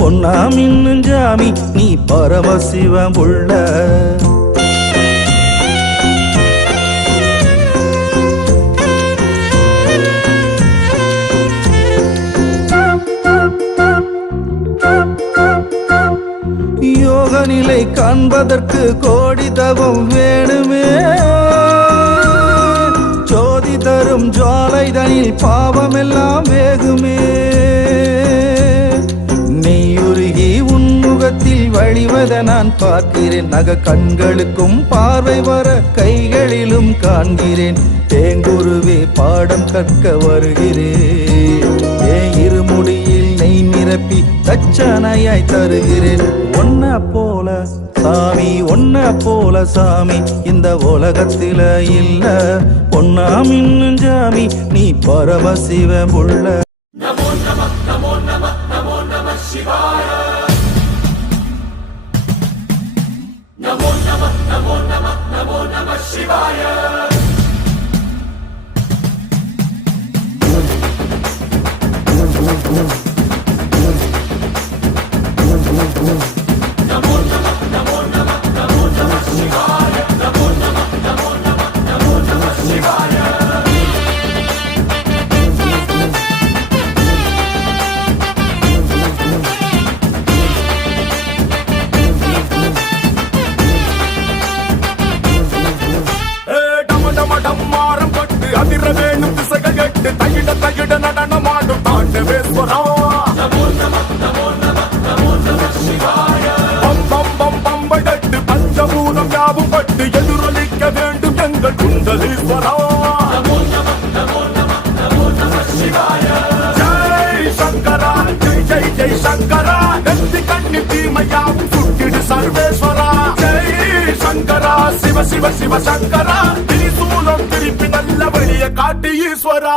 பொன்னா மின்னும் ஜாமி நீ பரமசிவம் உள்ள யோக நிலை காண்பதற்கு கோடி தவம் வேணுமே ஜோதி தரும் ஜுவாலைதனில் பாவமெல்லாம் வேகுமே நெய்யுருகி உன்முகத்தில் வழிவத நான் பார்க்கிறேன் நக கண்களுக்கும் பார்வை வர கைகளிலும் காண்கிறேன் தேங்குருவே பாடம் கற்க வருகிறேன் ஏன் இருமுடியில் நெய் நிரப்பி தச்சனையாய் தருகிறேன் ஒன்ன போல சாமி ஒன்ன போல சாமி இந்த உலகத்தில இல்ல பொன்னா மின்னும் ஜாமி நீ பரமசிவ புள்ள நமோ நம நமோ நம நமோ நம சிவாய நமோ நம நமோ நம நமோ நம சிவாய அதிர வேணும் திசைகள் எட்டு தகிட தகிட நடனமாடும் தாண்டவேஸ்வரா பம்பம்பம்பம்படட்டு பஞ்சபூதம் யாவும் பட்டு எதிரொலிக்க வேண்டும் எங்கள் குண்டலீஸ்வரா ஜெய் சங்கரா ஜெய் ஜெய் ஜெய் சங்கரா நெத்தி கண்ணி தீமையாவும் சுட்டிடு சர்வேஸ்வரா ஜெய் சங்கரா சிவ சிவ சிவ சங்கரா திரிசூலம் திருப்பி நல்ல வழிய காட்டி ஈஸ்வரா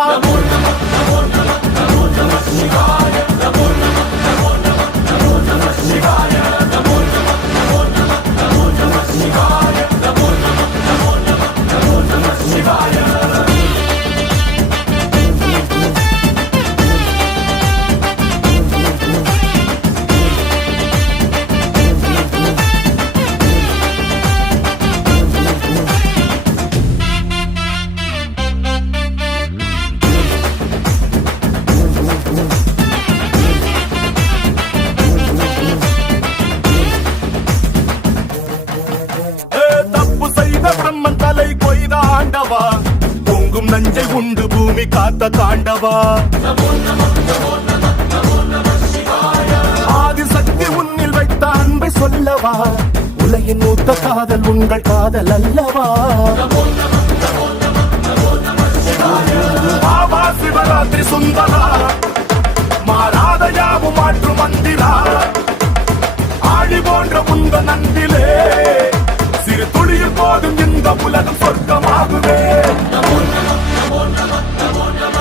பொங்கும் நஞ்சை உண்டு பூமி காத்த தாண்டவா ஆதிசக்தி உன்னில் வைத்த அன்பை சொல்லவா உலகின் மூத்த காதல் உங்கள் காதல் அல்லவா பாபா சிவராத்திரி சுந்தரா மாறாத யாவும் மாற்று மந்திரா ஆழி போன்ற முந்த நந்திலே சிறு துளியில் போதும் இந்த உலகம் சொர்க்கமாகுவே நமோ நம நமோ நம நமோ நம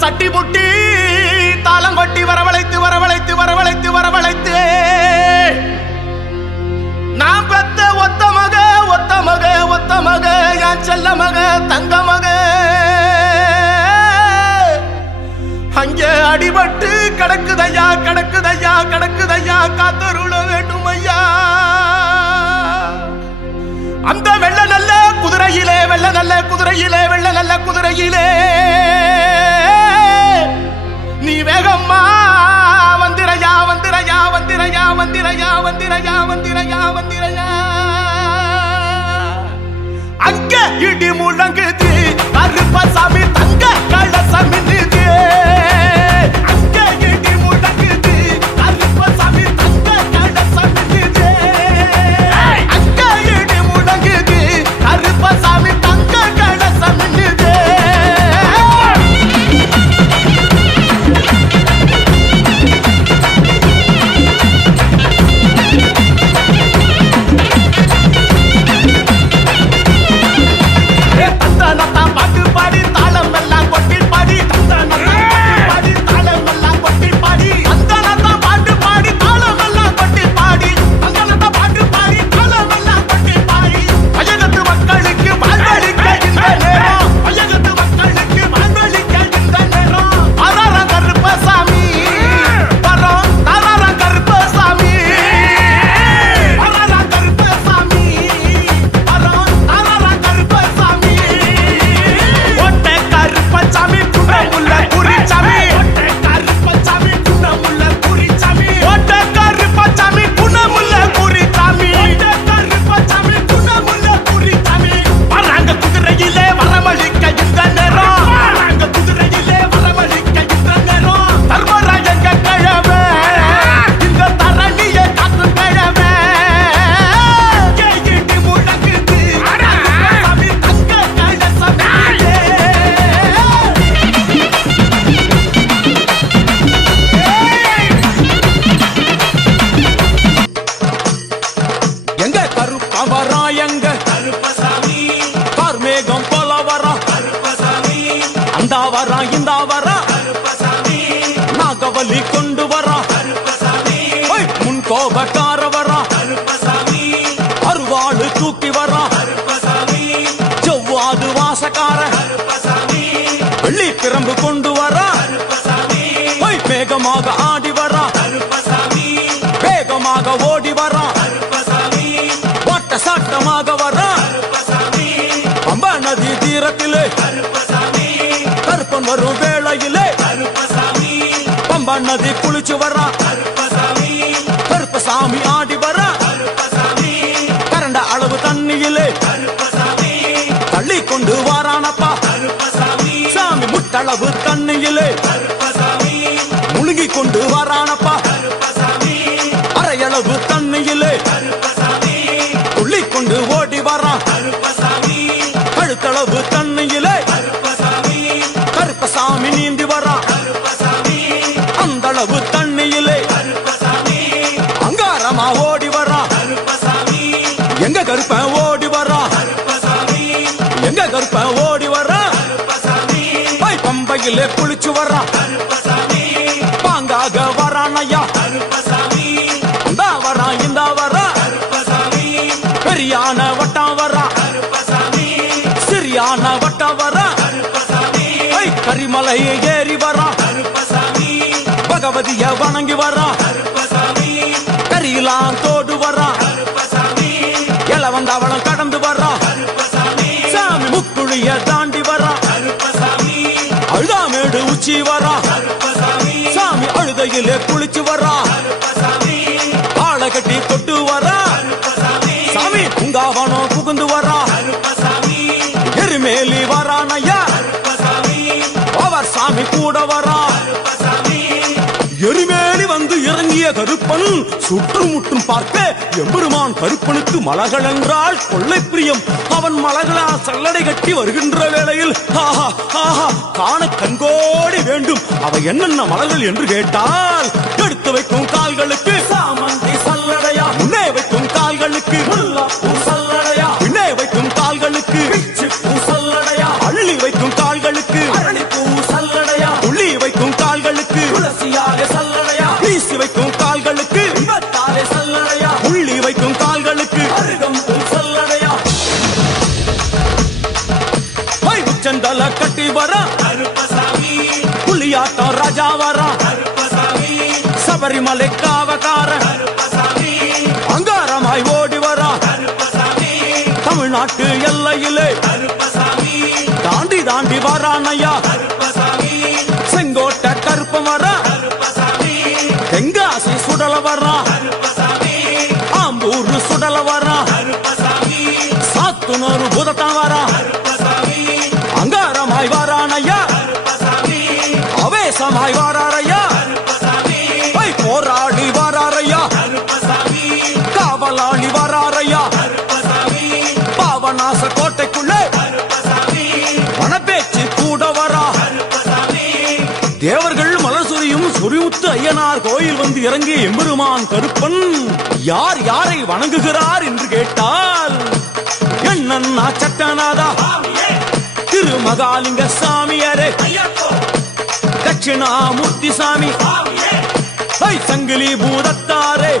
சட்டி முட்டி தாளம் கொட்டி வரவழைத்து வரவழைத்து வரவழைத்து வரவழைத்து நான் பெத்த ஒத்த மக ஒத்த மக ஒத்த மக என் செல்ல மக தங்க மக அங்கே அடிபட்டு கிடக்குதையா கிடக்குதையா கிடக்குதையா காத்தருள வேண்டும் ஐயா. அந்த வெள்ள நல்ல குதிரையிலே வெள்ள நல்ல குதிரையிலே வெள்ள நல்ல குதிரையிலே நீ வேகம்மா வந்திரையா வந்திரையா வந்திரையா வந்திரையா வந்திரையா வந்திரையா வந்திரையா. அங்க இடி முழங்குது கருப்பசாமி தங்க கலசம் நிது. அங்க இடி முழங்குது கருப்பசாமி தங்க கலசம் நிது. அங்க இடி முழங்குது கருப்பசாமி தங்க கலசம் நிது. பாட்டு பாடி தாளம் எல்லாம் கொட்டி பாடி பாடி தாளம் எல்லாம் கொட்டி பாடி பாட்டு பாடி தாளம் எல்லாம் கொட்டி பாடி பாட்டு பாடி தாளம் எல்லாம் கொட்டி பாடி அயகத்து மக்களுக்கு வாழ்வழிக்க இந்த நேரம் அயகத்து மக்களுக்கு வாழ்வழிக்க இந்த நேரம் தாரார கருப்பசாமி வரோம் தாரார கருப்பசாமி தாரார கருப்பசாமி வரோம் தாரார கருப்பசாமி. ஒட்டை கருப்பசாமி குணமுள்ள குறிச்சாமி ஒட்டை கருப்பசாமி குணமுள்ள குறிச்சாமி ஒட்டை கருப்பசாமி குணமுள்ள குறிச்சாமி ஒட்டை கருப்பசாமி குணமுள்ள குறிச்சாமி. வராங்க குதிரையிலே வரமளிக்க இந்த நேரம் வராங்க குதிரையிலே வரமளிக்க இந்த நேரம் தர்மராஜங்க கிழமை இந்த தரணியை காக்கும் கிழமை கேட்டு முழங்குது கருப்பசாமி தங்க கலசம் எங்க கருப்பா வரா எங்க கருப்பசாமி கார்மேகம் போல வரா கருப்பசாமி அந்த வரா இந்த வரா கருப்பசாமி நாகவலி கொண்டு வரா கருப்பசாமி முன் கோபக்கார வரா கருப்பசாமி அருவாளு தூக்கி வரா கருப்பசாமி செவ்வாது வாசக்கார கருப்பசாமி வெள்ளி பிரம்பு கொண்டு வரா கருப்பசாமி வேகமாக ஆடி வரான் வேகமாக ஓடி வரான் ஓட்ட சாட்டமாக வரான் பம்பா நதி தீரத்திலே கருப்பன் வரும் வேளையிலே பம்பா நதி குளிச்சு வரான் கருப்பசாமி ஆடி வரான் கரண்ட அளவு தண்ணியிலே தள்ளி கொண்டு வாரானப்பா சாமி முட்டளவு தண்ணியிலே முழுகி கொண்டு வாரானப்பா அரையளவு தண்ணியிலே துள்ளி கொண்டு ஓடி வரான் கழுத்தளவு தண்ணியிலே கருப்பசாமி நீந்தி வரான் அந்த அளவு தண்ணியிலே அங்காரமா ஓடி வரான் எங்க கருப்பன் ஓடி வரான் எங்க கருப்பன் ஓடி வரான் பம்பையிலே குளிச்சு வரான் பாங்காக வரான் ஐயா இந்தா வரான் இந்த வரான் பெரியான வட்டம் வரான் சிறியான வட்டம் வரான் கரிமலை ஏறி வரான் பகவதிய வணங்கி வரான் கரியெல்லாம் தோடு வரான் எல வந்தவளம் கடந்து வரான் சாமி முக்குழிய தாண்டி வரான் அழுதாமேடு உச்சி வரான் சாமி அழுதையிலே குளிச்சு வரான் ஆளை கட்டி தொட்டு வரான் சாமி பூங்காவனம் புகுந்து வரான் எருமேலி வரான் ஐயா அவர் சாமி கூட வரான் எருமேலி வந்து இறங்கிய கருப்பன் சுற்றுமுற்றும் பார்க்க எம்பெருமான் கருப்பனுக்கு மலர்கள் என்றால் கொள்ளை பிரியம் அவன் மலர்களா சல்லடை கட்டி வருகின்ற வேளையில் ஆஹா ஆஹா காண கண்கோடி வேண்டும் அவை என்னென்ன மலர்கள் என்று கேட்டால் எடுத்து வைக்கும் கால்களுக்கு சாமந்தி சல்லடையா முன்னே வைக்கும் கால்களுக்கு சல்லடையா பின்னே வைக்கும் கால்களுக்கு சல்லடையா அள்ளி வைக்கும் கால்களுக்கு அரளிப்பூ சல்லடையா உள்ளி வைக்கும் கால்களுக்கு துளசியாக சல்லடையா வீசி வைக்கும் கால்களுக்கு இன்பத்தாலே சல்லடையா உள்ளி வைக்கும் கால்களுக்கு அருகம்பூ சல்லடையா உச்சந்தல கட்டி வரா புலியாட்டம் ராஜா வரா சபரிமலை காவகார அங்காரமாய் ஓடி வரா தமிழ்நாட்டு எல்லையிலே தாண்டி தாண்டி வரான் ஐயா செங்கோட்டை கருப்பம் வரா தெங்காசி சுடல வரா ஆம்பூர் சுடல வரா சாத்துனூர் புதத்தான் வரா அங்காரமாய் வாரான் ஐயா அவேசமாய் வாராரையா போராடி வாராரையா காவலாளி வாராரையா பாவநாச கோட்டைக்குள்ளே வனப்பேச்சு கூட வரா தேவர்கள் மலர் சொரியும் சொரிமுத்து ஐயனார் கோயில் வந்து இறங்கிய எம்பெருமான் கருப்பன் யார் யாரை வணங்குகிறார் என்று கேட்டால் என்னன்னா சட்டநாதா திருமகாலிங்க சாமியாரே தட்சிணாமூர்த்தி சாமி சங்கிலி பூதத்தாரே